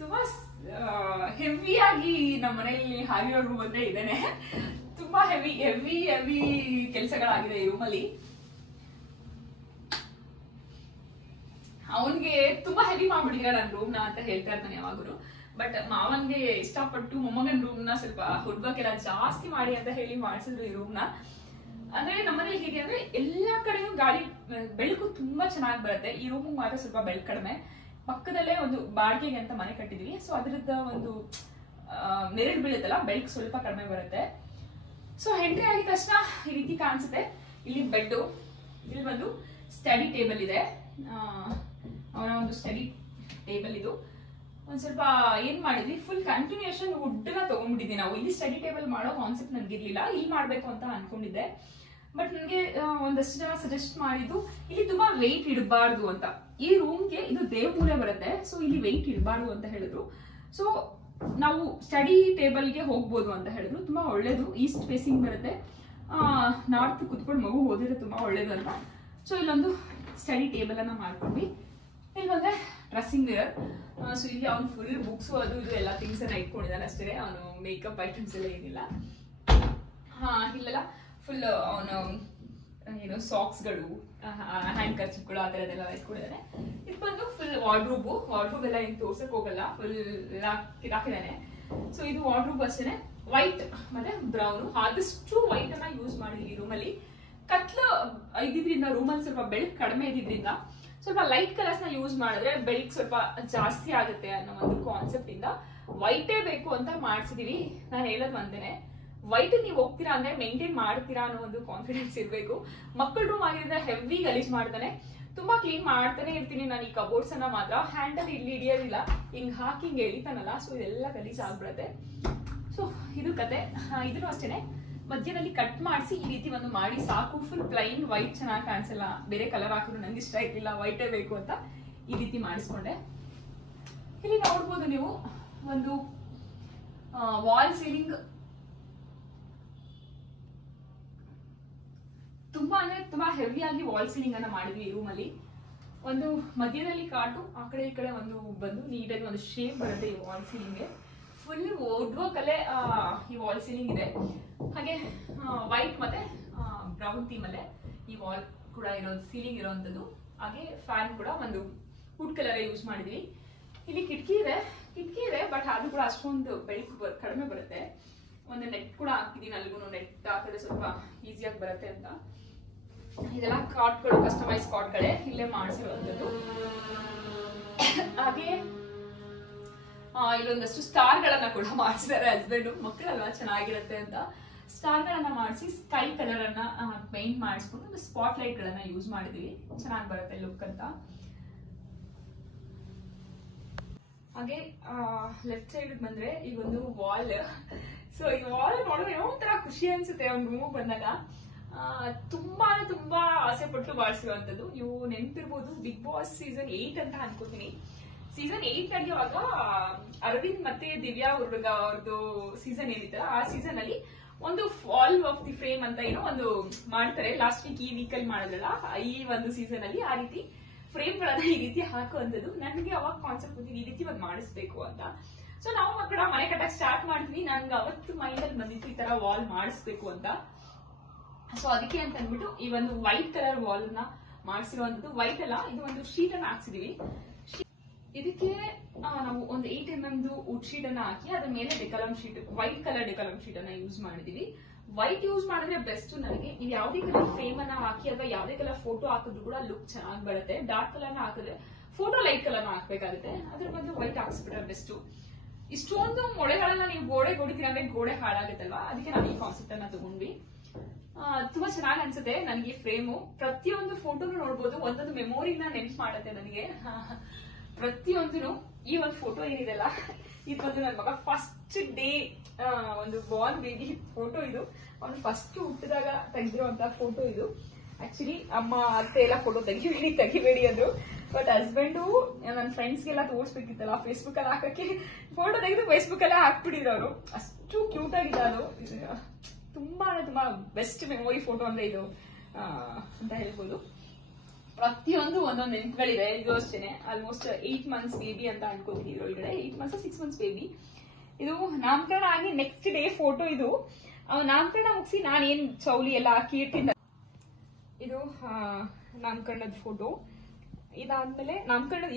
ತುಂಬಾ ಹೆವಿಯಾಗಿ ನಮ್ಮ ಮನೆಯಲ್ಲಿ ಹಾಗಿರೋ ರೂಮ್ ಅಂದ್ರೆ ಇದೇನೆ. ತುಂಬಾ ಹೆವಿ ಕೆಲಸಗಳಾಗಿದೆ ಈ ರೂಮಲ್ಲಿ. ಅವನ್ಗೆ ತುಂಬಾ ಹೆವಿ ಮಾಡ್ಬಿಟ್ಟಿದ್ದಾರೆ ನನ್ನ ರೂಮ್ನ ಅಂತ ಹೇಳ್ತಾ ಇರ್ತಾನೆ ಯಾವಾಗಲೂ. ಬಟ್ ಮಾವನ್ಗೆ ಇಷ್ಟಪಟ್ಟು ಮೊಮ್ಮಗನ ರೂಮ್ನ ಸ್ವಲ್ಪ ಹುಡ್ಬಕ್ಕೆಲ್ಲ ಜಾಸ್ತಿ ಮಾಡಿ ಅಂತ ಹೇಳಿ ಮಾಡಿಸಿದ್ರು ಈ ರೂಮ್ನ. ಅಂದ್ರೆ ನಮ್ಮನೇಲಿ ಹೇಗೆ ಅಂದ್ರೆ ಎಲ್ಲಾ ಕಡೆನೂ ಗಾಳಿ ಬೆಳಕು ತುಂಬಾ ಚೆನ್ನಾಗಿ ಬರುತ್ತೆ. ಈ ರೂಮ್ ಮಾತ್ರ ಸ್ವಲ್ಪ ಬೆಳಕು ಕಡಿಮೆ. ಪಕ್ಕದಲ್ಲೇ ಒಂದು ಬಾಡಿಗೆಗೆ ಅಂತ ಮನೆ ಕಟ್ಟಿದೀವಿ. ಸೊ ಅದ್ರದ್ದು ಒಂದು ನೆರಳು ಬೀಳುತ್ತಲ್ಲ, ಬೆಳಕು ಸ್ವಲ್ಪ ಕಡಿಮೆ ಬರುತ್ತೆ. ಸೊ ಎಂಟ್ರಿ ಆಗಿದ ತಕ್ಷಣ ಈ ರೀತಿ ಕಾಣಿಸುತ್ತೆ. ಇಲ್ಲಿ ಬೆಡ್, ಇಲ್ಲಿ ಒಂದು ಸ್ಟಡಿ ಟೇಬಲ್ ಇದೆ. ಅವನ ಒಂದು ಸ್ಟಡಿ ಟೇಬಲ್ ಇದು. ಒಂದ್ ಸ್ವಲ್ಪ ಏನ್ ಮಾಡಿದ್ವಿ, ಫುಲ್ ಕಂಟಿನ್ಯೂಷನ್ ವುಡ್ ನ ತಗೊಂಡ್ಬಿಟ್ಟಿದ್ವಿ ನಾವು. ಇಲ್ಲಿ ಸ್ಟಡಿ ಟೇಬಲ್ ಮಾಡೋ ಕಾನ್ಸೆಪ್ಟ್ ನನ್ಗಿರ್ಲಿಲ್ಲ, ಇಲ್ಲಿ ಮಾಡ್ಬೇಕು ಅಂತ ಅನ್ಕೊಂಡಿದ್ದೆ. ಬಟ್ ನನಗೆ ಒಂದಷ್ಟು ಜನ ಸಜೆಸ್ಟ್ ಮಾಡಿದ್ದು ಇಲ್ಲಿ ತುಂಬಾ ವೆಯ್ಟ್ ಇಡಬಾರ್ದು ಅಂತ. ಈ ರೂಮ್ಗೆ ಇದು ದೇವಮೂಲೆ ಬರುತ್ತೆ. ಸೊ ಇಲ್ಲಿ ವೆಯ್ಟ್ ಇಡಬಾರ್ದು ಅಂತ ಹೇಳಿದ್ರು. ಸೊ ನಾವು ಸ್ಟಡಿ ಟೇಬಲ್ಗೆ ಹೋಗ್ಬೋದು ಅಂತ ಹೇಳಿದ್ರು. ತುಂಬಾ ಒಳ್ಳೇದು, ಈಸ್ಟ್ ಫೇಸಿಂಗ್ ಬರುತ್ತೆ. ನಾರ್ತ್ ಕುತ್ಕೊಂಡು ಮಗು ಓದಿದ್ರೆ ತುಂಬಾ ಒಳ್ಳೇದು ಅಂತ. ಸೊ ಇಲ್ಲೊಂದು ಸ್ಟಡಿ ಟೇಬಲ್ ಅನ್ನ ಮಾಡ್ಕೊಂಡ್ವಿ. ಇಲ್ಲಿ ಬಂದ್ರೆ ಡ್ರೆಸ್ಸಿಂಗ್ ಮಿರರ್. ಸೊ ಇಲ್ಲಿ ಅವ್ನು ಫುಲ್ ಬುಕ್ಸ್ ಅದು ಇದು ಎಲ್ಲ ಥಿಂಗ್ಸ್ ಅನ್ನ ಇಟ್ಕೊಂಡಿದ್ದಾನೆ ಅಷ್ಟೇ. ಅವನು ಮೇಕಪ್ ಐಟಮ್ಸ್ ಎಲ್ಲ ಏನಿಲ್ಲ. ಇಲ್ಲೆಲ್ಲ ಫುಲ್ ಅವನು ಏನು ಸಾಕ್ಸ್ಗಳು, ಹ್ಯಾಂಡ್ ಕರ್ಚಿಪ್ಗಳು ಆ ಥರದ್ದೆಲ್ಲ ಇಟ್ಕೊಂಡಿದ್ದಾನೆ. ಇದು ಬಂದು ಫುಲ್ ವಾರ್ಡ್ರೂಬ್ ಎಲ್ಲ ಏನು ತೋರ್ಸಕ್ ಹೋಗಲ್ಲ, ಫುಲ್ ಹಾಕಿದ್ದಾನೆ. ಸೊ ಇದು ವಾರ್ಡ್ರೂಬ್ ಅಷ್ಟೇನೆ. ವೈಟ್ ಮತ್ತೆ ಬ್ರೌನ್, ಆದಷ್ಟು ವೈಟ್ ಅನ್ನ ಯೂಸ್ ಮಾಡಿದ್ವಿ ಈ ರೂಮಲ್ಲಿ. ಕತ್ಲು ಇದ್ದಿದ್ರಿಂದ ರೂಮಲ್ಲಿ ಸ್ವಲ್ಪ ಬೆಳಕು ಕಡಿಮೆ ಇದ್ದಿದ್ರಿಂದ ಸ್ವಲ್ಪ ಲೈಟ್ ಕಲರ್ಸ್ ನ ಯೂಸ್ ಮಾಡಿದ್ರೆ ಬೆಳಕು ಸ್ವಲ್ಪ ಜಾಸ್ತಿ ಆಗುತ್ತೆ ಅನ್ನೋ ಒಂದು ಕಾನ್ಸೆಪ್ಟ್ ಇಂದ ವೈಟೇ ಬೇಕು ಅಂತ ಮಾಡ್ಸಿದೀವಿ. ನಾನು ಹೇಳೋದು ಒಂದೇನೆ, ವೈಟ್ ನೀವು ಹೋಗ್ತೀರಾ ಅಂದ್ರೆ ಮೇಂಟೈನ್ ಮಾಡ್ತೀರಾ ಅನ್ನೋ ಒಂದು ಕಾನ್ಫಿಡೆನ್ಸ್ ಇರಬೇಕು. ಮಕ್ಕಳ ರೂಮ್ ಆಗಿದ್ರೆ ಹೆವಿ ಗಲೀಜ್ ಮಾಡ್ತಾನೆ, ತುಂಬಾ ಕ್ಲೀನ್ ಮಾಡ್ತಾನೆ ಇರ್ತೀನಿ ನಾನು. ಈ ಕಬೋರ್ಡ್ಸ್ ಅನ್ನ ಮಾತ್ರ ಹ್ಯಾಂಡಲ್ ಇಲ್ಲಿ ಹಿಡಿಯೋದಿಲ್ಲ, ಹಿಂಗ್ ಹಾಕಿ ಹಿಂಗ್ ಎಳಿತಾನಲ್ಲ. ಸೊ ಇದೆಲ್ಲ ಗಲೀಜ್ ಆಗ್ಬಿಡತ್ತೆ. ಸೊ ಇದು ಕತೆ. ಇದನ್ನು ಅಷ್ಟೇನೆ ಮಧ್ಯದಲ್ಲಿ ಕಟ್ ಮಾಡಿಸಿ ಈ ರೀತಿ ಒಂದು ಮಾಡಿ ಸಾಕು. ಫುಲ್ ಪ್ಲೈನ್ ವೈಟ್ ಚೆನ್ನಾಗಿ ಕಾಣಿಸಲ್ಲ, ಬೇರೆ ಕಲರ್ ಹಾಕಿದ್ರು ನಂಗೆ ಇಷ್ಟ ಇರ್ಲಿಲ್ಲ, ವೈಟೇ ಬೇಕು ಅಂತ ಈ ರೀತಿ ಮಾಡಿಸ್ಕೊಂಡೆ. ಇಲ್ಲಿ ನೋಡ್ಬೋದು ನೀವು ಒಂದು ವಾಲ್ ಸೀಲಿಂಗ್. ತುಂಬಾ ಅಂದ್ರೆ ತುಂಬಾ ಹೆವಿಯಾಗಿ ವಾಲ್ ಸೀಲಿಂಗ್ ಅನ್ನ ಮಾಡಿದ್ವಿ ಈ ರೂಮ್ ಅಲ್ಲಿ. ಒಂದು ಮಧ್ಯದಲ್ಲಿ ಕಾಟು, ಆ ಕಡೆ ಈ ಕಡೆ ಒಂದು ಬಂದು ನೀಟಾಗಿ ಒಂದು ಶೇಪ್ ಬರುತ್ತೆ ಈ ವಾಲ್ ಸೀಲಿಂಗ್ಗೆ. ಫುಲ್ ವುಡ್ ವರ್ಕ್ ಅಲ್ಲೇ ಈ ವಾಲ್ ಸೀಲಿಂಗ್ ಇದೆ. ಹಾಗೆ ವೈಟ್ ಮತ್ತೆ ಬ್ರೌನ್ ಥೀಮ್ ಅಲ್ಲೇ ಈ ವಾಲ್ ಕೂಡ ಇರೋ ಸೀಲಿಂಗ್ ಇರೋವಂಥದ್ದು. ಹಾಗೆ ಫ್ಯಾನ್ ಕೂಡ ಒಂದು ವುಡ್ ಕಲರ್ ಯೂಸ್ ಮಾಡಿದ್ವಿ. ಇಲ್ಲಿ ಕಿಟಕಿ ಇದೆ ಬಟ್ ಅದು ಕೂಡ ಅಷ್ಟೊಂದು ಬೆಳಕು ಕಡಿಮೆ ಬರುತ್ತೆ. ಒಂದು ನೆಟ್ ಕೂಡ ಹಾಕಿದೀನಿ, ಅಲ್ಲಿಗೂ ನೆಟ್ ಹಾಕಿದ್ರೆ ಸ್ವಲ್ಪ ಈಸಿಯಾಗಿ ಬರುತ್ತೆ ಅಂತ. ಇದೆಲ್ಲ ಕಾಟ್ಗಳು, ಕಸ್ಟಮೈಸ್ ಕಾಟ್ಗಳೇ ಇಲ್ಲೇ ಮಾಡಿಸಿರುವಂತದ್ದು. ಹಾಗೆ ಇಲ್ಲೊಂದಷ್ಟು ಸ್ಟಾರ್ ಗಳನ್ನ ಕೂಡ ಮಾಡಿಸಿದ್ದಾರೆ ಹಸ್ಬೆಂಡ್. ಮಕ್ಕಳಲ್ವಾ ಚೆನ್ನಾಗಿರುತ್ತೆ ಅಂತ ಸ್ಟಾರ್ ಗಳನ್ನ ಮಾಡಿಸಿ ಸ್ಕೈ ಕಲರ್ ಅನ್ನ ಪೇಂಟ್ ಮಾಡಿಸ್ಕೊಂಡು ಒಂದು ಸ್ಪಾಟ್ ಲೈಟ್ ಗಳನ್ನ ಯೂಸ್ ಮಾಡಿದೀವಿ. ಚೆನ್ನಾಗಿ ಬರುತ್ತೆ ಲುಕ್ ಅಂತ. ಹಾಗೆ ಲೆಫ್ಟ್ ಸೈಡ್ ಬಂದ್ರೆ ಈ ಒಂದು ವಾಲ್. ಸೊ ಈ ವಾಲ್ ನೋಡಿದ್ರೆ ಏನೋ ಒಂಥರ ಖುಷಿ ಅನ್ಸುತ್ತೆ ಒಂದು ರೂಮ್ ಬಂದಾಗ. ತುಂಬಾ ಆಸೆ ಪಟ್ಟು ಬಾಳಿಸಿರುವಂತದ್ದು. ನೀವು ನೆನ್ಪಿರ್ಬೋದು, ಬಿಗ್ ಬಾಸ್ ಸೀಸನ್ 8 ಅಂತ ಅನ್ಕೋತೀನಿ. ಸೀಸನ್ 8 ನಡೆಯುವಾಗ ಅರವಿಂದ್ ಮತ್ತೆ ದಿವ್ಯಾ ಅವ್ರದ್ದು ಸೀಸನ್ ಏನಿತ್ತಲ್ಲ, ಆ ಸೀಸನ್ ಅಲ್ಲಿ ಒಂದು ಫಾಲ್ ಆಫ್ ದಿ ಫ್ರೇಮ್ ಅಂತ ಏನೋ ಒಂದು ಮಾಡ್ತಾರೆ. ಲಾಸ್ಟ್ ವೀಕ್ ಈ ವೀಕಲ್ಲಿ ಮಾಡಿದ್ರಲ್ಲ, ಈ ಒಂದು ಸೀಸನ್ ಅಲ್ಲಿ ಆ ರೀತಿ ಫ್ರೇಮ್ ಗಳನ್ನ ಈ ರೀತಿ ಹಾಕುವಂಥದ್ದು. ನನಗೆ ಅವಾಗ ಕಾನ್ಸೆಪ್ಟ್ ಬಂದಿದೆ ಈ ರೀತಿ ಒಂದು ಮಾಡಿಸ್ಬೇಕು ಅಂತ. ಸೊ ನಾವು ಮಕ್ಕಳ ಮನೆ ಕಟ್ಟಕ್ ಸ್ಟಾರ್ಟ್ ಮಾಡಿದ್ವಿ. ನನ್ಗೆ ಅವತ್ತು ಮೈಂಡ್ ಅಲ್ಲಿ ಬಂದಿತ್ತು ಈ ತರ ವಾಲ್ ಮಾಡಿಸ್ಬೇಕು ಅಂತ. ಸೊ ಅದಕ್ಕೆ ಅಂತ ಅಂದ್ಬಿಟ್ಟು ಈ ಒಂದು ವೈಟ್ ಕಲರ್ ವಾಲ್ ನ ಮಾಡಿಸಿರುವಂತದ್ದು. ವೈಟ್ ಅಲ್ಲ, ಇದು ಒಂದು ಶೀಟ್ ಅನ್ನ ಹಾಕ್ಸಿದೀವಿ. ಇದಕ್ಕೆ ನಾವು ಒಂದು 8mm ವುಡ್ ಶೀಟ್ ಅನ್ನ ಹಾಕಿ ಅದ್ರ ಮೇಲೆ ಡೆಕಲಮ್ ಶೀಟ್, ವೈಟ್ ಕಲರ್ ಡೆಕಲಮ್ ಶೀಟ್ ಅನ್ನ ಯೂಸ್ ಮಾಡಿದೀವಿ. ವೈಟ್ ಯೂಸ್ ಮಾಡಿದ್ರೆ ಬೆಸ್ಟ್. ನನಗೆ ನೀವು ಯಾವುದೇ ಕಲರ್ ಫ್ರೇಮ್ ಅನ್ನ ಹಾಕಿ ಅಥವಾ ಯಾವುದೇ ಕಲರ್ ಫೋಟೋ ಹಾಕಿದ್ರು ಕೂಡ ಲುಕ್ ಚೆನ್ನಾಗಿ ಬರುತ್ತೆ. ಡಾರ್ಕ್ ಕಲರ್ ನ ಹಾಕಿದ್ರೆ ಫೋಟೋ ಲೈಟ್ ಕಲರ್ ನ ಹಾಕ್ಬೇಕಾಗುತ್ತೆ. ಅದ್ರ ಬದಲು ವೈಟ್ ಹಾಕ್ಸ್ಬಿಟ್ರೆ ಬೆಸ್ಟ್. ಇಷ್ಟೊಂದು ಮೊಳೆಗಳನ್ನ ನೀವು ಗೋಡೆ ಹೊಡಿತೀರ ಅಂದ್ರೆ ಗೋಡೆ ಹಾಳಾಗುತ್ತಲ್ವಾ, ಅದಕ್ಕೆ ನಾವು ಈ ಕಾನ್ಸೆಪ್ಟ್ ಅನ್ನ ತಗೊಂಡ್ವಿ. ತುಂಬಾ ಚೆನ್ನಾಗಿ ಅನ್ಸುತ್ತೆ ನನಗೆ ಫ್ರೇಮು. ಪ್ರತಿಯೊಂದು ಫೋಟೋನು ನೋಡ್ಬೋದು, ಒಂದೊಂದು ಮೆಮೊರಿನ ನೆನ್ಪು ಮಾಡುತ್ತೆ ನನಗೆ. ಪ್ರತಿಯೊಂದು ಈ ಒಂದು ಫೋಟೋ ಏನಿದೆಲ್ಲ, ಇದು ಒಂದು ನನ್ನ ಮಗ ಫಸ್ಟ್ ಡೇ ಒಂದು ಬಾರ್ನ್ ಬೇಬಿ ಫೋಟೋ. ಇದು ಅವ್ನು ಫಸ್ಟ್ ಹುಟ್ಟಿದಾಗ ತೆಗೆದಿರುವಂತಹ ಫೋಟೋ ಇದು. ಆಕ್ಚುಲಿ ಅಮ್ಮ ಅತ್ತೆ ಎಲ್ಲ ಫೋಟೋ ತೆಗಿಬೇಡಿ ಅಂದ್ರು. ಬಟ್ ಹಸ್ಬೆಂಡು ನನ್ನ ಫ್ರೆಂಡ್ಸ್ಗೆಲ್ಲ ತೋರಿಸ್ಬೇಕಿತ್ತಲ್ಲ ಫೇಸ್ಬುಕ್ ಅಲ್ಲಿ ಹಾಕಕ್ಕೆ, ಫೋಟೋ ತೆಗೆದು ಫೇಸ್ಬುಕ್ ಅಲ್ಲೇ ಹಾಕ್ಬಿಟ್ಟಿದ್ರು ಅವರು. ಅಷ್ಟು ಕ್ಯೂಟ್ ಆಗಿದೆ ಅದು. ತುಂಬಾ ಬೆಸ್ಟ್ ಮೆಮೊರಿ ಫೋಟೋ ಅಂದ್ರೆ ಇದು ಅಂತ ಹೇಳ್ಬೋದು. ಪ್ರತಿಯೊಂದು ಒಂದೊಂದು ನೆನಪುಗಳಿದೆ. ಇದು ಅಷ್ಟೇನೆ ಆಲ್ಮೋಸ್ಟ್ 8 months ಬೇಬಿ ಅಂತ ಅನ್ಕೋತೀನಿ. ಇದ್ರೊಳಗಡೆ 8 months 6 months ಬೇಬಿ. ಇದು ನಾಮಕರಣ ಆಗಿ ನೆಕ್ಸ್ಟ್ ಡೇ ಫೋಟೋ. ಇದು ನಾಮಕರಣ ಮುಗಿಸಿ ನಾನೇನ್ ಚೌಲಿ ಎಲ್ಲ ಹಾಕಿ ಇಟ್ಟಿದ್ದ. ಇದು ನಾಮಕರಣದ ಫೋಟೋ. ಇದಾದ್ಮೇಲೆ ನಾಮಕರಣದ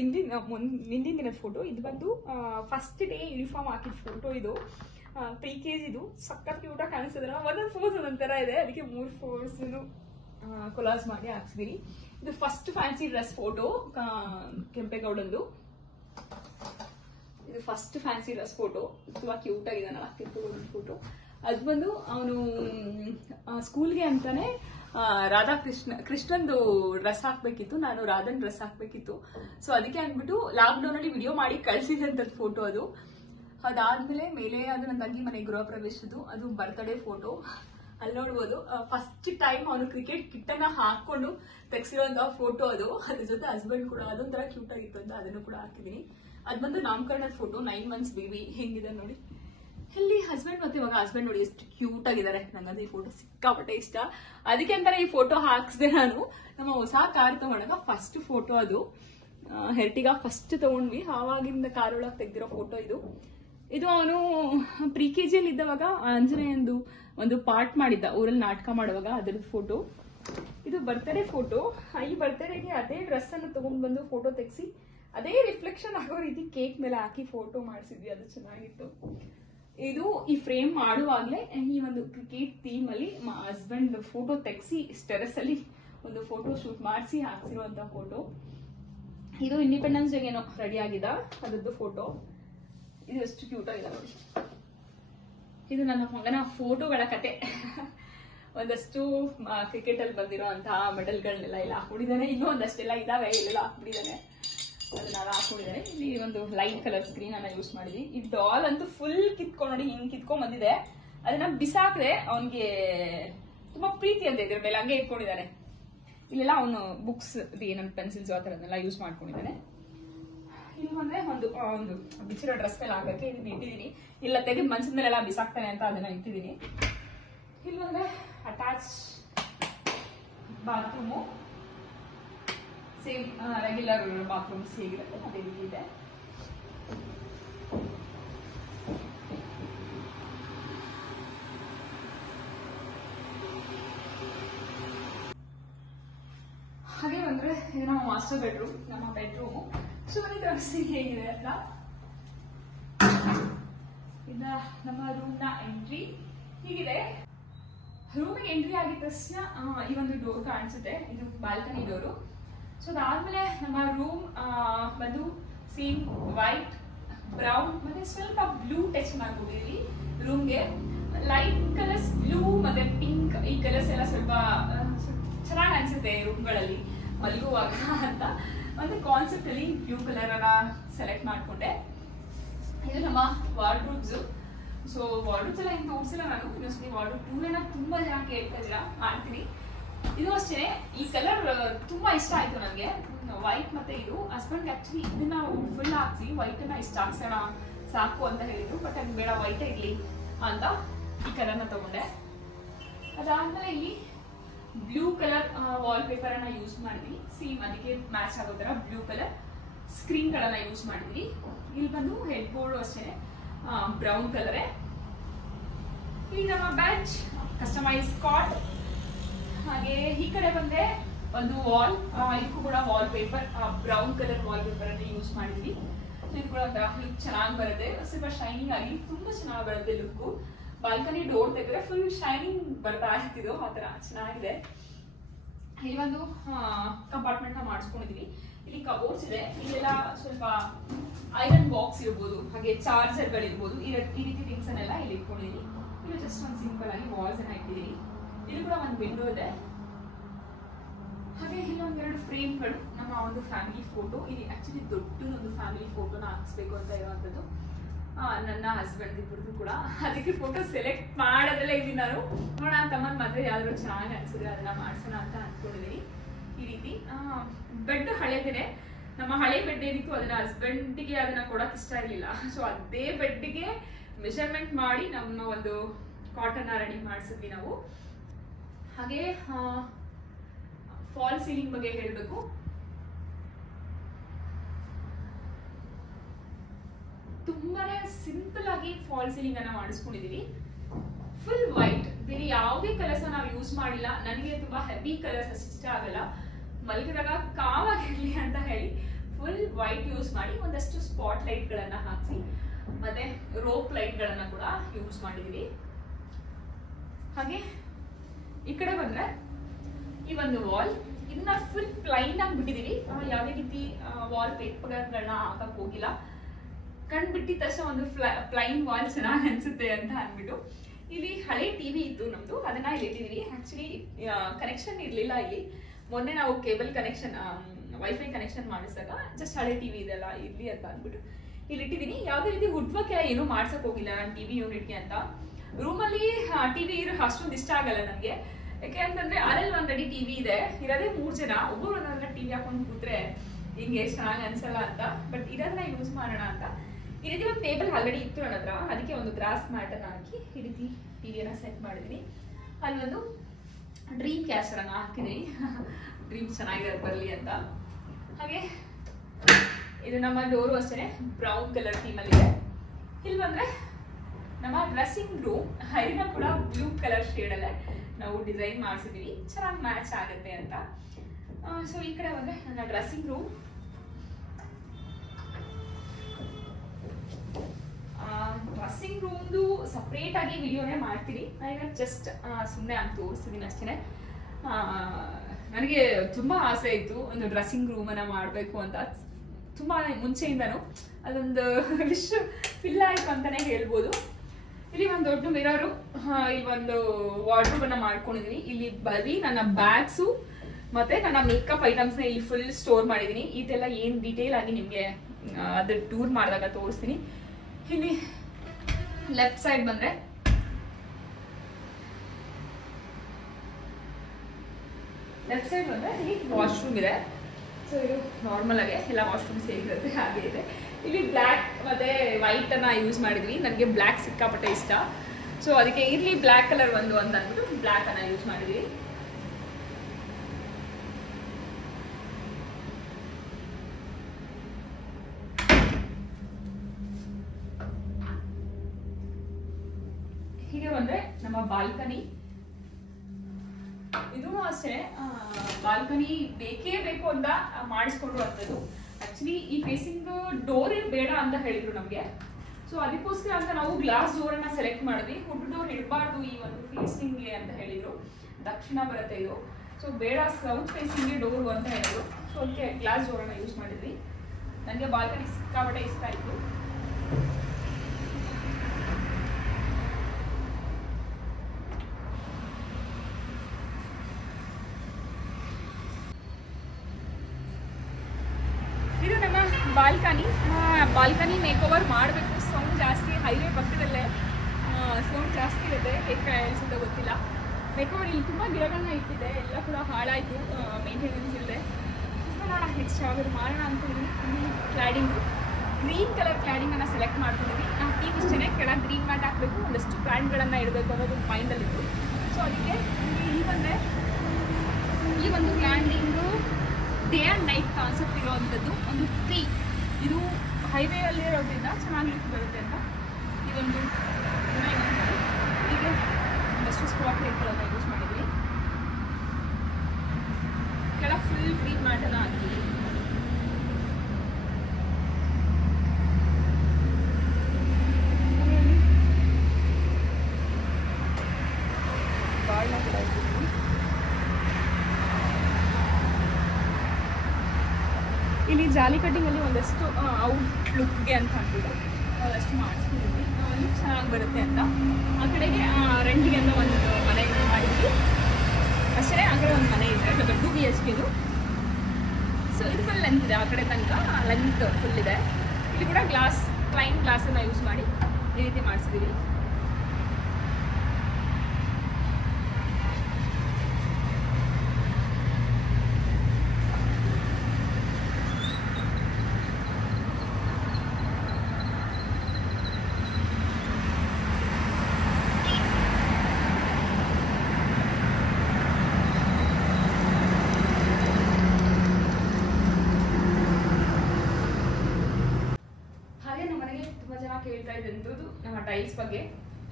ಹಿಂದಿನ ದಿನದ ಫೋಟೋ. ಇದು ಬಂದು ಫಸ್ಟ್ ಡೇ ಯೂನಿಫಾರ್ಮ್ ಹಾಕಿದ ಫೋಟೋ. ಇದು PKG. ಇದು ಸಖತ್ ಕ್ಯೂಟ್ ಆಗಿ ಕಾಣಿಸಿದ್ರ. ಒಂದೊಂದು ಫೋರ್ಸ್ ಒಂದೊಂದರ ಇದೆ, ಅದಕ್ಕೆ 3 ಫೋರ್ಸ್ ಕೊಲಾಸ್ ಮಾಡಿ ಹಾಕ್ಸಿದೀನಿ. ಇದು ಫಸ್ಟ್ ಫ್ಯಾನ್ಸಿ ಡ್ರೆಸ್ ಫೋಟೋ ಕೆಂಪೇಗೌಡಂದು. ಇದು ಫಸ್ಟ್ ಫ್ಯಾನ್ಸಿ ಡ್ರೆಸ್ ಫೋಟೋ. ತುಂಬಾ ಕ್ಯೂಟ್ ಆಗಿದಾನಲ್ಲ ಕೆಂಪೇಗೌಡನ ಫೋಟೋ. ಅದು ಬಂದು ಅವನು ಸ್ಕೂಲ್ಗೆ ಅಂತಾನೆ ಕೃಷ್ಣಂದು ಡ್ರೆಸ್ ಹಾಕ್ಬೇಕಿತ್ತು. ನಾನು ರಾಧನ್ ಡ್ರೆಸ್ ಹಾಕ್ಬೇಕಿತ್ತು. ಸೊ ಅದಕ್ಕೆ ಅಂದ್ಬಿಟ್ಟು ಲಾಕ್ಡೌನ್ ಅಲ್ಲಿ ವಿಡಿಯೋ ಮಾಡಿ ಕಳ್ಸಿದಂತ ಫೋಟೋ ಅದು. ಅದಾದ್ಮೇಲೆ ಮೇಲೆ ಅದು ನನ್ನ ತಂಗಿ ಮನೆ ಗೃಹ ಪ್ರವೇಶದ್ದು, ಅದು ಬರ್ತ್ಡೇ ಫೋಟೋ. ಅಲ್ಲಿ ನೋಡ್ಬೋದು ಫಸ್ಟ್ ಟೈಮ್ ಅವನು ಕ್ರಿಕೆಟ್ ಕಿಟ್ ಅನ್ನ ಹಾಕೊಂಡು ತೆಗ್ಸಿರುವಂತಹ ಫೋಟೋ ಅದು. ಅದ್ರ ಜೊತೆ ಹಸ್ಬೆಂಡ್ ಕೂಡ ಅದೊಂಥರ ಕ್ಯೂಟ್ ಆಗಿತ್ತು ಅಂತ ಅದನ್ನು ಕೂಡ ಹಾಕಿದೀನಿ. ಅದ್ ಬಂದು ನಾಮಕರಣದ ಫೋಟೋ. 9 months ಬೇಬಿ ಹೆಂಗಿದೆ ನೋಡಿ. ಇಲ್ಲಿ ಹಸ್ಬೆಂಡ್ ಮತ್ತೆ ಇವಾಗ ಹಸ್ಬೆಂಡ್ ನೋಡಿ ಎಷ್ಟು ಕ್ಯೂಟ್ ಆಗಿದ್ದಾರೆ. ನಂಗದು ಈ ಫೋಟೋ ಸಿಕ್ಕಾಪಟ್ಟೆ ಇಷ್ಟ. ಅದಕ್ಕೆ ಅಂತಾನೆ ಈ ಫೋಟೋ ಹಾಕ್ಸಿದೆ ನಾನು. ನಮ್ಮ ಹೊಸ ಕಾರ್ ತಗೊಂಡಾಗ ಫಸ್ಟ್ ಫೋಟೋ ಅದು. ಹೆರ್ಟಿಗಾ ಫಸ್ಟ್ ತಗೊಂಡ್ವಿ, ಆವಾಗಿಂದ ಕಾರ್ ಒಳಗೆ ತೆಗ್ದಿರೋ ಫೋಟೋ ಇದು. ಇದು ಅವನು PKG ಅಲ್ಲಿ ಇದ್ದವಾಗ ಆಂಜನೇಯಂದು ಒಂದು ಪಾರ್ಟ್ ಮಾಡಿದ್ದ ಊರಲ್ಲಿ ನಾಟಕ ಮಾಡುವಾಗ, ಅದರದ್ದು ಫೋಟೋ. ಇದು ಬರ್ತ್ಡೇ ಫೋಟೋ. ಈ ಬರ್ತ್ಡೇಗೆ ಅದೇ ಡ್ರೆಸ್ ಅನ್ನು ತಗೊಂಡ್ ಬಂದು ಫೋಟೋ ತೆಗ್ಸಿ ಅದೇ ರಿಫ್ಲೆಕ್ಷನ್ ಆಗೋ ರೀತಿ ಕೇಕ್ ಮೇಲೆ ಹಾಕಿ ಫೋಟೋ ಮಾಡಿಸಿದ್ವಿ. ಅದು ಚೆನ್ನಾಗಿತ್ತು. ಇದು ಈ ಫ್ರೇಮ್ ಮಾಡುವಾಗ್ಲೇ ಈ ಒಂದು ಕ್ರಿಕೆಟ್ ಥೀಮ್ ಅಲ್ಲಿ ಹಸ್ಬೆಂಡ್ ಫೋಟೋ ತೆಗ್ಸಿ ಟೆರೆಸ್ ಅಲ್ಲಿ ಒಂದು ಫೋಟೋ ಶೂಟ್ ಮಾಡಿಸಿ ಹಾಕ್ಸಿರುವಂತ ಫೋಟೋ. ಇದು ಇಂಡಿಪೆಂಡೆನ್ಸ್ ಡೇಗೆ ಏನೋ ರೆಡಿ ಆಗಿದ್ದ ಅದರದ್ದು ಫೋಟೋ. ಇದು ಎಷ್ಟು ಕ್ಯೂಟ್ ಆಗಿದೆ ನೋಡಿ. ಇದು ನನ್ನ ಮಗನ ಫೋಟೋಗಳ ಕತೆ. ಒಂದಷ್ಟು ಕ್ರಿಕೆಟ್ ಅಲ್ಲಿ ಬಂದಿರೋ ಅಂತಹ ಮೆಡಲ್ಗಳನ್ನೆಲ್ಲ ಇಲ್ಲ ಹಾಕೊಂಡಿದ್ದಾನೆ. ಇನ್ನೂ ಒಂದಷ್ಟೆಲ್ಲ ಇದಾವೆ, ಇಲ್ಲೆಲ್ಲ ಹಾಕ್ಬಿಟ್ಟಿದ್ದಾನೆ. ಅದನ್ನೆಲ್ಲ ಹಾಕೊಂಡಿದ್ದಾನೆ. ಇಲ್ಲಿ ಒಂದು ಲೈಟ್ ಕಲರ್ ಸ್ಕ್ರೀನ್ ಅನ್ನ ಯೂಸ್ ಮಾಡಿದ್ವಿ. ಈ ಡಾಲ್ ಅಂತೂ ಫುಲ್ ಕಿತ್ಕೊಂಡು ನೋಡಿ ಹಿಂಗ್ ಕಿತ್ಕೊಂಡ್ ಬಂದಿದೆ. ಅದನ್ನ ಬಿಸಾಕ್ರೆ ಅವನ್ಗೆ ತುಂಬಾ ಪ್ರೀತಿ ಅಂತ ಇದ್ರ ಮೇಲೆ ಹಂಗೆ ಇಟ್ಕೊಂಡಿದ್ದಾನೆ. ಇಲ್ಲೆಲ್ಲ ಅವನು ಬುಕ್ಸ್ ಏನಂತ ಪೆನ್ಸಿಲ್ಸ್ ಆ ಥರದನ್ನೆಲ್ಲ ಯೂಸ್ ಮಾಡ್ಕೊಂಡಿದ್ದಾನೆ. ಇಲ್ಲಿ ಬಂದ್ರೆ ಒಂದು ಬಿಚ್ಚಿರೋ ಡ್ರೆಸ್ ಮೇಲೆ ಹಾಕಕ್ಕೆ ಇದನ್ನ ಇಟ್ಟಿದ್ದೀನಿ. ಇಲ್ಲ ತೆಗೆದು ಮಂಚದ ಮೇಲೆಲ್ಲ ಬಿಸಾಕ್ತಾನೆ ಅಂತ ಅದನ್ನ ಇಟ್ಟಿದ್ದೀನಿ. ಇಲ್ಲಿ ಬಂದ್ರೆ attach bathroom. Same regular bathrooms ಹೇಗಿರುತ್ತೆ ಅದೇ ರೀತಿ ಇದೆ. ಹಾಗೆ ಬಂದ್ರೆ ಇದು ನಮ್ಮ ಮಾಸ್ಟರ್ ಬೆಡ್ರೂಮ್, ನಮ್ಮ ಬೆಡ್ರೂಮು. ಸೊ ಬನ್ನಿ ತೋರಿಸಿ ಹೇಗಿದೆ ಅಂತ. ಇದ ನಮ್ಮ ರೂಮ್ ನ ಎಂಟ್ರಿ ಹೀಗಿದೆ. ರೂಮಿಗೆ ಎಂಟ್ರಿ ಆಗಿದ ತಕ್ಷಣ ಈ ಒಂದು ಡೋರ್ ಕಾಣಿಸುತ್ತೆ, ಇದು ಬಾಲ್ಕನಿ ಡೋರು. ಸೊ ಅದಾದ್ಮೇಲೆ ನಮ್ಮ ರೂಮ್ ಬಂದು ಸೇಮ್ ವೈಟ್, ಬ್ರೌನ್ ಮತ್ತೆ ಸ್ವಲ್ಪ ಬ್ಲೂ ಟಚ್ ಮಾಡ್ಕೊಂಡಿದೀವಿ ರೂಮ್ಗೆ. ಲೈಟ್ ಕಲರ್ಸ್ ಬ್ಲೂ ಮತ್ತೆ ಪಿಂಕ್, ಈ ಕಲರ್ಸ್ ಎಲ್ಲ ಸ್ವಲ್ಪ ಚೆನ್ನಾಗಿ ಅನ್ಸುತ್ತೆ ರೂಮ್ಗಳಲ್ಲಿ ಮಲಗುವಾಗ ಅಂತ ಒಂದು ಕಾನ್ಸೆಪ್ಟ್ ಅಲ್ಲಿ ಬ್ಲೂ ಕಲರ್ ಅನ್ನ ಸೆಲೆಕ್ಟ್ ಮಾಡ್ಕೊಂಡೆ. ಇದು ನಮ್ಮ ವಾರ್ಡ್ರೋಬ್ಸ್. ಸೊ ವಾರ್ಡ್ರೋಬ್ಸ್ ಎಲ್ಲ ಹಿಂಗೆ ತೋರಿಸಿಲ್ಲ ನಾನು, ಇನ್ನೊಂದ್ಸತಿ ವಾರ್ಡ್ರೋಬ್ ಟೂರ್ನ ತುಂಬಾ ಜನ ಕೇಳ್ತಾ ಇದ್ದೀರಾ, ಮಾಡ್ತೀನಿ. ಇದು ಅಷ್ಟೇ, ಈ ಕಲರ್ ತುಂಬಾ ಇಷ್ಟ ಆಯ್ತು ನನಗೆ, ವೈಟ್ ಮತ್ತೆ ಇದು. ಹಸ್ಬೆಂಡ್ಗೆ ಆಕ್ಚುಲಿ ಇದನ್ನ ಫುಲ್ ಹಾಕ್ಸಿ ವೈಟ್ ಅನ್ನ ಇಷ್ಟ ಹಾಕ್ಸೋಣ ಸಾಕು ಅಂತ ಹೇಳಿದ್ರು, ಬಟ್ ಅದು ಬೇಡ ವೈಟ್ ಇರ್ಲಿ ಅಂತ ಈ ಕಲರ್ನ ತಗೊಂಡೆ. ಅದಾದ್ಮೇಲೆ ಇಲ್ಲಿ ಬ್ಲೂ ಕಲರ್ ವಾಲ್ ಪೇಪರ್ ಅನ್ನ ಯೂಸ್ ಮಾಡಿದ್ವಿ, ಸೇಮ್ ಅದಕ್ಕೆ ಮ್ಯಾಚ್ ಆಗೋ ತರ ಬ್ಲೂ ಕಲರ್ ಸ್ಕ್ರೀನ್ ಗಳನ್ನ ಯೂಸ್ ಮಾಡಿದ್ವಿ. ಇಲ್ಲಿ ಬಂದು ಹೆಡ್ ಬೋರ್ಡ್ ಅಷ್ಟೇ ಬ್ರೌನ್ ಕಲರ್. ಇಲ್ಲಿ ನಮ್ಮ ಬೆಡ್, ಕಸ್ಟಮೈಸ್ ಕಾಟ್. ಹಾಗೆ ಈ ಕಡೆ ಬಂದ್ರೆ ಒಂದು ವಾಲ್, ಇದಕ್ಕೂ ಕೂಡ wall paper brown colour wall paper ಅನ್ನ ಯೂಸ್ ಮಾಡಿದ್ವಿ. ಇದು ಕೂಡ ಒಂಥರ ಲುಕ್ ಚೆನ್ನಾಗಿ ಬರುತ್ತೆ, ಸ್ವಲ್ಪ ಶೈನಿಂಗ್ ಆಗಿ ತುಂಬಾ ಚೆನ್ನಾಗಿ ಬರುತ್ತೆ ಲುಕ್. ಬಾಲ್ಕನಿ ಡೋರ್ ತೆಗೆದ್ರೆ ಫುಲ್ ಶೈನಿಂಗ್ ಬರ್ತಾ ಇರ್ತಿದ್ದು, ಆ ತರ ಚೆನ್ನಾಗಿದೆ. ಇಲ್ಲಿ ಒಂದು ಕಂಪಾರ್ಟ್ಮೆಂಟ್ ನ ಮಾಡಿಸ್ಕೊಂಡಿದೀವಿ. ಇಲ್ಲಿ ಕಬೋರ್ಡ್ಸ್ ಇದೆ, ಇಲ್ಲೆಲ್ಲ ಸ್ವಲ್ಪ ಐರನ್ ಬಾಕ್ಸ್ ಇರ್ಬೋದು, ಹಾಗೆ ಚಾರ್ಜರ್ ಗಳಿರ್ಬೋದು, ಈ ರೀತಿ ಥಿಂಗ್ಸ್ ಅನ್ನೆಲ್ಲ ಇಲ್ಲಿ ಇಟ್ಕೊಂಡಿದೀನಿ. ಇಲ್ಲಿ ಜಸ್ಟ್ ಒಂದು ಸಿಂಪಲ್ ಆಗಿ ವಾಲ್ಸ್ ಅನ್ನ ಇಟ್ಟಿದೀನಿ. ಇಲ್ಲಿ ಕೂಡ ಒಂದು ವಿಂಡೋ ಇದೆ. ಹಾಗೆ ಇಲ್ಲೊಂದೆರಡು ಫ್ರೇಮ್ಗಳು, ನಮ್ಮ ಒಂದು ಫ್ಯಾಮಿಲಿ ಫೋಟೋ. ಇಲ್ಲಿ ಆಕ್ಚುಲಿ ದೊಡ್ಡದೊಂದು ಫ್ಯಾಮಿಲಿ ಫೋಟೋನ ಹಾಕ್ಸ್ಬೇಕು ಅಂತ ಇರುವಂತದ್ದು, ನನ್ನ ಹಸ್ಬೆಂಡ್ ಇಬ್ಬರದು ಕೂಡ. ಅದಕ್ಕೆ ಫೋಟೋ ಸೆಲೆಕ್ಟ್ ಮಾಡೋದೆಲ್ಲ ಇದೀನಿ ನಾನು. ನೋಡೋಣ ತಮ್ಮನ ಮದುವೆ ಯಾವ್ದಾದ್ರು ಚೆನ್ನಾಗಿ ಅನ್ಸಿದ್ರೆ ಅದನ್ನ ಮಾಡ್ಸೋಣ ಅಂತ ಅನ್ಕೊಂಡಿದೀನಿ. ಈ ರೀತಿ ಬೆಡ್ ಹಳೇದೇನೆ, ನಮ್ಮ ಹಳೆ ಬೆಡ್ ಏನಿತ್ತು ಅದನ್ನ ಹಸ್ಬೆಂಡ್ಗೆ ಅದನ್ನ ಕೊಡಕ್ ಇಷ್ಟ ಇರ್ಲಿಲ್ಲ. ಸೊ ಅದೇ ಬೆಡ್ಗೆ ಮೆಷರ್ಮೆಂಟ್ ಮಾಡಿ ನಮ್ಮ ಒಂದು ಕಾಟನ್ ರೆಡಿ ಮಾಡಿಸಿದ್ವಿ ನಾವು. ಹಾಗೆ ಫಾಲ್ ಸೀಲಿಂಗ್ ಬಗ್ಗೆ ಹೇಳ್ಬೇಕು. ತುಂಬಾನೇ ಸಿಂಪಲ್ ಆಗಿ ಫಾಲ್ ಸೀಲಿಂಗ್ ಅನ್ನ ಮಾಡಿಸ್ಕೊಂಡಿದೀವಿ. ಫುಲ್ ವೈಟ್, ಬೇರೆ ಯಾವುದೇ ಕಲರ್ಸ್ ನಾವು ಯೂಸ್ ಮಾಡಿಲ್ಲ. ನನಗೆ ತುಂಬಾ ಹೆವಿ ಕಲರ್ಸ್ ಅಷ್ಟು ಇಷ್ಟ ಆಗಲ್ಲ, ಮಲಗಿದಾಗ ಕಾವಾಗಿರ್ಲಿ ಅಂತ ಹೇಳಿ ಫುಲ್ ವೈಟ್ ಯೂಸ್ ಮಾಡಿ ಒಂದಷ್ಟು ಸ್ಪಾಟ್ ಲೈಟ್ ಗಳನ್ನ ಹಾಕಿ ಮತ್ತೆ ರೋಪ್ ಲೈಟ್ ಗಳನ್ನ ಕೂಡ ಯೂಸ್ ಮಾಡಿದೀವಿ. ಹಾಗೆ ಈ ಕಡೆ ಬಂದ್ರೆ ಈ ಒಂದು ವಾಲ್, ಇದನ್ನ ಫುಲ್ ಪ್ಲೈನ್ ಆಗಿ ಬಿಟ್ಟಿದೀವಿ, ಯಾವುದೇ ರೀತಿ ವಾಲ್ ಪೇಪರ್ಗಳನ್ನ ಹಾಕಕ್ ಹೋಗಿಲ್ಲ. ಕಣ್ ಬಿಟ್ಟಿದ ತಕ್ಷಣ ಒಂದು ಪ್ಲೈನ್ ವಾಲ್ ಚೆನ್ನಾಗಿ ಅನ್ಸುತ್ತೆ ಅಂತ ಅಂದ್ಬಿಟ್ಟು ಇಲ್ಲಿ ಹಳೆ ಟಿವಿ ಇತ್ತು ನಮ್ದು, ಅದನ್ನ ಇಲ್ಲಿ ಇಟ್ಟಿದೀವಿ. ಆಕ್ಚುಲಿ ಕನೆಕ್ಷನ್ ಇರ್ಲಿಲ್ಲ ಇಲ್ಲಿ, ಮೊನ್ನೆ ನಾವು ಕೇಬಲ್ ಕನೆಕ್ಷನ್ ವೈಫೈ ಕನೆಕ್ಷನ್ ಮಾಡಿಸಿದಾಗ ಜಸ್ಟ್ ಹಳೆ ಟಿವಿ ಇದೆಲ್ಲ ಇರ್ಲಿ ಅಂತ ಅಂದ್ಬಿಟ್ಟು ಇಲ್ಲಿ ಇಟ್ಟಿದೀನಿ. ಯಾವುದೇ ರೀತಿ ವುಡ್ ವರ್ಕ್ ಏನೂ ಮಾಡ್ಸಕ್ ಹೋಗಿಲ್ಲ ನಾನು ಟಿವಿ ಯೂನಿಟ್ಗೆ ಅಂತ. ರೂಮಲ್ಲಿ ಟಿವಿ ಅಷ್ಟೊಂದು ಇಷ್ಟ ಆಗಲ್ಲ ನನಗೆ, ಯಾಕೆ ಅಂತಂದ್ರೆ ಅದ್ರಲ್ಲಿ ಒಂದಡಿ ಟಿವಿ ಇದೆ, ಇರೋದೇ 3 ಜನ, ಒಬ್ಬರು ಒಂದೊಂದ್ರೆ ಟಿವಿ ಹಾಕೊಂಡು ಕೂತ್ರೆ ಹಿಂಗೆ ಚೆನ್ನಾಗಿ ಅನ್ಸಲ್ಲ ಅಂತ. ಬಟ್ ಇದನ್ನ ಯೂಸ್ ಮಾಡೋಣ ಅಂತ ಈ ರೀತಿ ಒಂದು ಟೇಬಲ್ ಆಲ್ರೆಡಿ ಇತ್ತು ನನ್ನ ಹತ್ರ, ಅದಕ್ಕೆ ಒಂದು ಗ್ರಾಸ್ ಮ್ಯಾಟ್ ಅನ್ನ ಹಾಕಿ ಈ ರೀತಿ ಟಿವಿಯನ್ನ ಸೆಟ್ ಮಾಡಿದೀನಿ. ಅಲ್ಲೊಂದು ಡ್ರೀಮ್ ಕ್ಯಾಚರ್ ಅನ್ನ ಹಾಕಿದೀನಿ, ಡ್ರೀಮ್ ಚೆನ್ನಾಗಿರೋದು ಬರಲಿ ಅಂತ. ಹಾಗೆ ಇದು ನಮ್ಮ ಡೋರು ಅಷ್ಟೇ ಬ್ರೌನ್ ಕಲರ್ ಥೀಮ್ ಅಲ್ಲಿ ಇದೆ. ಇಲ್ಲಿ ಬಂದ್ರೆ ನಮ್ಮ ಡ್ರೆಸ್ಸಿಂಗ್ ರೂಮ್, ಇದನ್ನ ಕೂಡ ಬ್ಲೂ ಕಲರ್ ಶೇಡ್ ಅಲ್ಲೇ ನಾವು ಡಿಸೈನ್ ಮಾಡಿಸಿದೀವಿ, ಚೆನ್ನಾಗಿ ಮ್ಯಾಚ್ ಆಗುತ್ತೆ ಅಂತ. ಸೊ ಈ ಕಡೆ ಬಂದ್ರೆ ನನ್ನ ಡ್ರೆಸ್ಸಿಂಗ್ ರೂಮ್. ಡ್ರೆಸ್ಸಿಂಗ್ ರೂಮ್ದು ಸಪ್ರೇಟ್ ಆಗಿ ವಿಡಿಯೋನೇ ಮಾಡ್ತೀನಿ, ನಾನು ಜಸ್ಟ್ ಸುಮ್ಮನೆ ಅಂತ ತೋರಿಸ್ತಿದ್ದೀನಿ ಅಷ್ಟೇ. ನನಗೆ ತುಂಬಾ ಆಸೆ ಇತ್ತು ಒಂದು ಡ್ರೆಸ್ಸಿಂಗ್ ರೂಮ್ ಅನ್ನ ಮಾಡಬೇಕು ಅಂತ, ತುಂಬಾ ಮುಂಚೆಯಿಂದನೂ. ಅದೊಂದು ವಿಶ್ ಫಿಲ್ ಆಯ್ತು ಅಂತಾನೆ ಹೇಳ್ಬೋದು. ಇಲ್ಲಿ ಒಂದು ದೊಡ್ಡ ಮಿರರು, ಇಲ್ಲಿ ಒಂದು ವಾರ್ಡ್ರೋಬ್ ಅನ್ನ ಮಾಡ್ಕೊಂಡಿದೀನಿ. ಇಲ್ಲಿ ಬರೀ ನನ್ನ ಬ್ಯಾಗ್ಸು ಮತ್ತೆ ನನ್ನ ಮೇಕಪ್ ಐಟಮ್ಸ್ ನ ಇಲ್ಲಿ ಫುಲ್ ಸ್ಟೋರ್ ಮಾಡಿದೀನಿ. ಇದೆಲ್ಲ ಏನ್ ಡೀಟೇಲ್ ಆಗಿ ನಿಮ್ಗೆ ಅದ್ರ ಟೂರ್ ಮಾಡಿದಾಗ ತೋರಿಸ್ತೀನಿ. ಇಲ್ಲಿ ಲೆಫ್ಟ್ ಸೈಡ್ ಬಂದ್ರೆ ಇಲ್ಲಿ ವಾಶ್ರೂಮ್ ಇದೆ. ಸೊ ಇದು ನಾರ್ಮಲ್ ಆಗಿ ಎಲ್ಲ ವಾಶ್ರೂಮ್ಸ್ ಹೇಗಿರುತ್ತೆ ಹಾಗೆ ಇದೆ. ಇಲ್ಲಿ ಬ್ಲ್ಯಾಕ್ ಮತ್ತೆ ವೈಟ್ ಅನ್ನ ಯೂಸ್ ಮಾಡಿದ್ವಿ, ನನಗೆ ಬ್ಲ್ಯಾಕ್ ಸಿಕ್ಕಾಪಟ್ಟೆ ಇಷ್ಟ. ಸೊ ಅದಕ್ಕೆ ಇರ್ಲಿ ಬ್ಲ್ಯಾಕ್ ಕಲರ್ ಒಂದು ಅಂತ ಅಂದ್ಬಿಟ್ಟು ಬ್ಲ್ಯಾಕ್ ಅನ್ನ ಯೂಸ್ ಮಾಡಿದ್ವಿ. ಹೀಗೆ ಬಂದ್ರೆ ನಮ್ಮ ಬಾಲ್ಕನಿ, ಇದು ಅಷ್ಟೇ ಬಾಲ್ಕನಿ ಬೇಕೇ ಬೇಕು ಅಂತ ಮಾಡಿಸ್ಕೊಂಡಿರುವಂಥದ್ದು. ಆಕ್ಚುಲಿ ಈ ಫೇಸಿಂಗ್ ಡೋರ್ ಬೇಡ ಅಂತ ಹೇಳಿದ್ರು ನಮಗೆ. ಸೊ ಅದಕ್ಕೋಸ್ಕರ ಅಂತ ನಾವು ಗ್ಲಾಸ್ ಡೋರ್ ಅನ್ನ ಸೆಲೆಕ್ಟ್ ಮಾಡಿದ್ವಿ. ವುಡ್ ಡೋರ್ ಇಡಬಾರ್ದು ಈ ಒಂದು ಫೇಸಿಂಗ್ಗೆ ಅಂತ ಹೇಳಿದ್ರು. ದಕ್ಷಿಣ ಬರುತ್ತೆ ಇದು, ಸೊ ಬೇಡ ಸೌತ್ ಫೇಸಿಂಗ್ಗೆ ಡೋರು ಅಂತ ಹೇಳಿದ್ರು. ಸೊ ಅದಕ್ಕೆ ಗ್ಲಾಸ್ ಡೋರ್ ಅನ್ನ ಯೂಸ್ ಮಾಡಿದ್ವಿ. ನನಗೆ ಬಾಲ್ಕನಿ ಸಿಕ್ಕಾಪಟ್ಟೆ ಇಷ್ಟ ಆಯಿತು. ಇದು ನಮ್ಮ ಬಾಲ್ಕನಿ ಮೇಕ್ ಓವರ್ ಮಾಡಬೇಕು. ಸೌಂಡ್ ಜಾಸ್ತಿ, ಹೈವೇ ಪಕ್ಕದಲ್ಲೇ ಸೌಂಡ್ ಜಾಸ್ತಿ ಇರುತ್ತೆ. ಹೇಗೆ ಅನಿಸುತ್ತೆ ಗೊತ್ತಿಲ್ಲ. ಮೇಕ್ ಓವರ್ ಇಲ್ಲಿ ತುಂಬ ಗಿಡಗಳನ್ನ ಇಟ್ಟಿದೆ, ಎಲ್ಲ ಕೂಡ ಹಾಳಾಯಿತು, ಮೇಂಟೆನೆನ್ಸ್ ಇಲ್ಲದೆ. ನೋಡೋಣ ನೆಕ್ಸ್ಟ್ ಯಾವ್ದು ಮಾಡೋಣ ಅಂತಿದ್ದೀನಿ. ಕ್ಲಾಡಿಂಗು ಗ್ರೀನ್ ಕಲರ್ ಕ್ಲಾಡಿಂಗನ್ನು ಸೆಲೆಕ್ಟ್ ಮಾಡ್ತಿದ್ದೀವಿ. ನಾವು ಟೀಮ್ ಇಷ್ಟೇ ಕೆಳಗೆ ಗ್ರೀನ್ ಮ್ಯಾಟ್ ಹಾಕಬೇಕು, ಒಂದಷ್ಟು ಪ್ಲ್ಯಾಂಟ್ಗಳನ್ನು ಇಡಬೇಕು ಅನ್ನೋದು ಮೈಂಡಲ್ಲಿತ್ತು. ಸೊ ಅದಕ್ಕೆ ಈ ಒಂದು ಕ್ಲಾಡಿಂಗು ಡೇ ಆ್ಯಂಡ್ ನೈಟ್ ಕಾನ್ಸೆಪ್ಟ್ ಇರೋವಂಥದ್ದು. ಒಂದು ಟ್ರೀ ಇದು ಹೈವೇ ಅಲ್ಲಿರೋದ್ರಿಂದ ಚೆನ್ನಾಗಿ ಲುಕ್ ಬರುತ್ತೆ ಅಂತ ಈ ಒಂದು ಹೀಗೆ ಒಂದಷ್ಟು ಸ್ಪಾಟ್ ಲೈಟ್ಗಳನ್ನು ಯೂಸ್ ಮಾಡಿದ್ವಿ. ಕೆಳಗೆ ಫುಲ್ ಗ್ರೀನ್ ಮ್ಯಾಟನ್ನು ಹಾಕ್ತೀವಿ. ಬಾಳ್ನ ಕೂಡ ಇಟ್ಟಿದ್ದೀವಿ. ಇಲ್ಲಿ ಜಾಲಿ ಕಟ್ಟಿಂಗಲ್ಲಿ ಒಂದಷ್ಟು ಔಟ್ ಲುಕ್ಗೆ ಅಂತ ಅಂದ್ಬಿಟ್ಟು ಒಂದಷ್ಟು ಮಾಡಿಸ್ಕೊಂಡಿದ್ವಿ. ಲುಕ್ ಚೆನ್ನಾಗಿ ಬರುತ್ತೆ ಅಂತ ಆ ಕಡೆಗೆ ರೆಂಟಿಗೆ ಅಂತ ಒಂದು ಮನೆ ಮಾಡಿದ್ವಿ ಅಷ್ಟೇ. ಆ ಕಡೆ ಒಂದು ಮನೆ ಇದೆ, 2 BHKದು. ಸೊ ಇದು ಫುಲ್ ಲೆಂತ್ ಇದೆ, ಆ ಕಡೆ ತನಕ ಲೆಂತ್ ಫುಲ್ ಇದೆ. ಇಲ್ಲಿ ಕೂಡ ಕ್ಲೈನ್ ಗ್ಲಾಸನ್ನು ಯೂಸ್ ಮಾಡಿ ಈ ರೀತಿ ಮಾಡಿಸಿದ್ದೀವಿ. ಕೇಳ್ತಾ ಇದ್ದಂಥದ್ದು ನಮ್ಮ ಟೈಲ್ಸ್ ಬಗ್ಗೆ.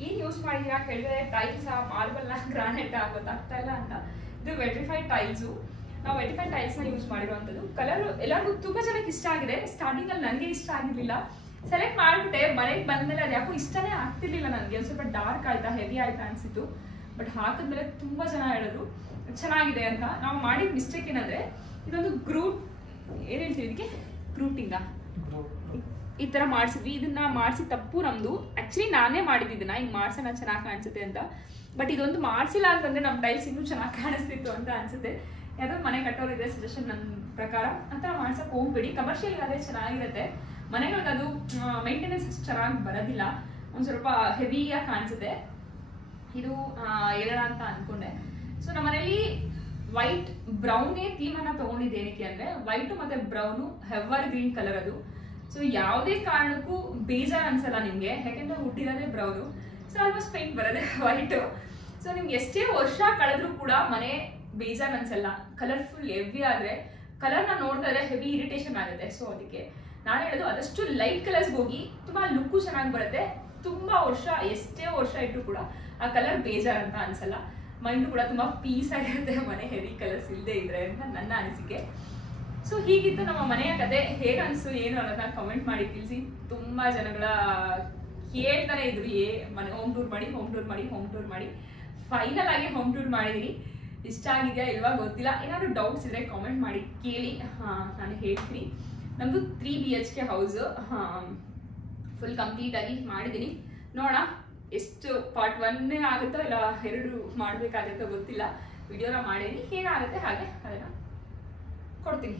ಏನು ಯೂಸ್ ಮಾಡಿದ್ದೀರಾ ಕೇಳಿದ್ರೆ ಟೈಲ್ಸ್ ಮಾರ್ಬಲ್ನ ಗ್ರಾನೈಟ್ ಗೊತ್ತಾಗ್ತಾ ಇಲ್ಲ ಅಂತ. ಇದು ವೆಟ್ರಿಫೈಡ್ ಟೈಲ್ಸು. ನಾವು ವೆಟ್ರಿಫೈಡ್ ಟೈಲ್ಸ್ನ ಯೂಸ್ ಮಾಡಿರುವಂಥದ್ದು. ಕಲರ್ ಎಲ್ಲರಿಗೂ ತುಂಬ ಜನಕ್ಕೆ ಇಷ್ಟ ಆಗಿದೆ. ಸ್ಟಾರ್ಟಿಂಗಲ್ಲಿ ನನಗೆ ಇಷ್ಟ ಆಗಿರಲಿಲ್ಲ. ಸೆಲೆಕ್ಟ್ ಮಾಡಿಬಿಟ್ಟೆ, ಮನೆಗೆ ಬಂದಮೇಲೆ ಅದು ಯಾಕೋ ಇಷ್ಟನೇ ಆಗ್ತಿರ್ಲಿಲ್ಲ ನನಗೆ. ಒಂದು ಸ್ವಲ್ಪ ಡಾರ್ಕ್ ಆಯ್ತಾ, ಹೆವಿ ಆಯ್ತಾ ಅನಿಸಿತ್ತು. ಬಟ್ ಹಾಕಿದ್ಮೇಲೆ ತುಂಬ ಜನ ಹೇಳಿದ್ರು ಚೆನ್ನಾಗಿದೆ ಅಂತ. ನಾವು ಮಾಡಿದ ಮಿಸ್ಟೇಕ್ ಏನಂದರೆ ಇದೊಂದು ಏನು ಹೇಳ್ತೀವಿ ಇದಕ್ಕೆ, ಗ್ರೂಟಿಂಗಾ ಈ ಥರ ಮಾಡಿಸಿದ್ವಿ. ಇದನ್ನ ಮಾಡಿಸಿ ತಪ್ಪು ನಮ್ಮದು. ಆ್ಯಕ್ಚುಲಿ ನಾನೇ ಮಾಡಿದ್ದಿದ್ದನ್ನ ಹಿಂಗೆ ಮಾಡ್ಸೋಣ ಚೆನ್ನಾಗಿ ಕಾಣಿಸುತ್ತೆ ಅಂತ. ಬಟ್ ಇದೊಂದು ಮಾಡಿಸಿಲ್ಲ ಅಂತಂದರೆ ನಮ್ಮ ಟೈಲ್ಸ್ ಇನ್ನೂ ಚೆನ್ನಾಗಿ ಕಾಣಿಸ್ತಿತ್ತು ಅಂತ ಅನಿಸುತ್ತೆ. ಯಾವುದೋ ಮನೆ ಕಟ್ಟೋರಿದೆ ಸಜೆಷನ್ ನನ್ನ ಪ್ರಕಾರ ಆ ಥರ ಮಾಡ್ಸೋಕೆ ಹೋಗ್ಬೇಡಿ. ಕಮರ್ಷಿಯಲ್ ಅದೇ ಚೆನ್ನಾಗಿರುತ್ತೆ, ಮನೆಗಳಿಗೆ ಅದು ಮೇಂಟೆನೆನ್ಸ್ ಚೆನ್ನಾಗಿ ಬರೋದಿಲ್ಲ, ಒಂದು ಸ್ವಲ್ಪ ಹೆವಿಯಾಗಿ ಕಾಣಿಸುತ್ತೆ. ಇದು ಹೇಳೋಣ ಅಂತ ಅಂದ್ಕೊಂಡೆ. ಸೊ ನಮ್ಮ ಮನೇಲಿ ವೈಟ್ ಬ್ರೌನೇ ಥೀಮನ್ನು ತೊಗೊಂಡಿದ್ದು ಏನಕ್ಕೆ ಅಂದರೆ ವೈಟು ಮತ್ತು ಬ್ರೌನು ಎವರ್ ಗ್ರೀನ್ ಕಲರ್ ಅದು. ಸೊ ಯಾವುದೇ ಕಾರಣಕ್ಕೂ ಬೇಜಾರು ಅನ್ಸಲ್ಲ ನಿಮಗೆ, ಯಾಕೆಂದ್ರೆ ಹುಟ್ಟಿರೋದೇ ಬ್ರೌನು. ಸೊ ಆಲ್ಮೋಸ್ಟ್ ಪೇಂಟ್ ಬರೋದೇ ವೈಟು. ಸೊ ನಿಮ್ಗೆ ಎಷ್ಟೇ ವರ್ಷ ಕಳೆದ್ರೂ ಕೂಡ ಮನೆ ಬೇಜಾರು ಅನ್ಸಲ್ಲ. ಕಲರ್ಫುಲ್ ಹೆವಿ ಆದರೆ ಕಲರ್ನ ನೋಡ್ತಾ ಇದ್ರೆ ಹೆವಿ ಇರಿಟೇಷನ್ ಆಗುತ್ತೆ. ಸೊ ಅದಕ್ಕೆ ನಾನು ಹೇಳೋದು ಆದಷ್ಟು ಲೈಟ್ ಕಲರ್ಸ್ಗೆ ಹೋಗಿ, ತುಂಬ ಲುಕ್ಕು ಚೆನ್ನಾಗಿ ಬರುತ್ತೆ. ತುಂಬ ವರ್ಷ ಎಷ್ಟೇ ವರ್ಷ ಇಟ್ಟರು ಕೂಡ ಆ ಕಲರ್ ಬೇಜಾರು ಅಂತ ಅನ್ಸಲ್ಲ. ಮೈಂಡು ಕೂಡ ತುಂಬ ಪೀಸ್ ಆಗಿರುತ್ತೆ ಮನೆ ಹೆವಿ ಕಲರ್ಸ್ ಇಲ್ಲದೆ ಇದ್ರೆ ಅಂತ ನನ್ನ ಅನಿಸಿಕೆ. ಸೊ ಹೀಗಿತ್ತು ನಮ್ಮ ಮನೆಯ ಕತೆ. ಹೇಗೆ ಅನಿಸ್ತು ಏನು ಅನ್ನೋದನ್ನ ಕಮೆಂಟ್ ಮಾಡಿ ತಿಳಿಸಿ. ತುಂಬ ಜನಗಳ ಕೇಳ್ತಾನೆ ಇದ್ರು ಮನೆ ಹೋಮ್ ಟೂರ್ ಮಾಡಿ. ಫೈನಲ್ ಆಗಿ ಹೋಮ್ ಟೂರ್ ಮಾಡಿದೀನಿ. ಇಷ್ಟ ಆಗಿದೆಯಾ ಇಲ್ವಾ ಗೊತ್ತಿಲ್ಲ. ಏನಾದ್ರು ಡೌಟ್ಸ್ ಇದ್ರೆ ಕಾಮೆಂಟ್ ಮಾಡಿ ಕೇಳಿ, ನಾನು ಹೇಳ್ತೀನಿ. ನಮ್ಮದು 3 BHK ಹೌಸು ಫುಲ್ ಕಂಪ್ಲೀಟ್ ಆಗಿ ಮಾಡಿದ್ದೀನಿ. ನೋಡೋಣ ಎಷ್ಟು ಪಾರ್ಟ್ 1 ಆಗುತ್ತೋ ಇಲ್ಲ 2 ಮಾಡಬೇಕಾಗುತ್ತೋ ಗೊತ್ತಿಲ್ಲ. ವಿಡಿಯೋನ ಮಾಡೀನಿ, ಹೇಗಾಗುತ್ತೆ ಹಾಗೆ ಅದನ್ನು ಕೊಡ್ತೀನಿ.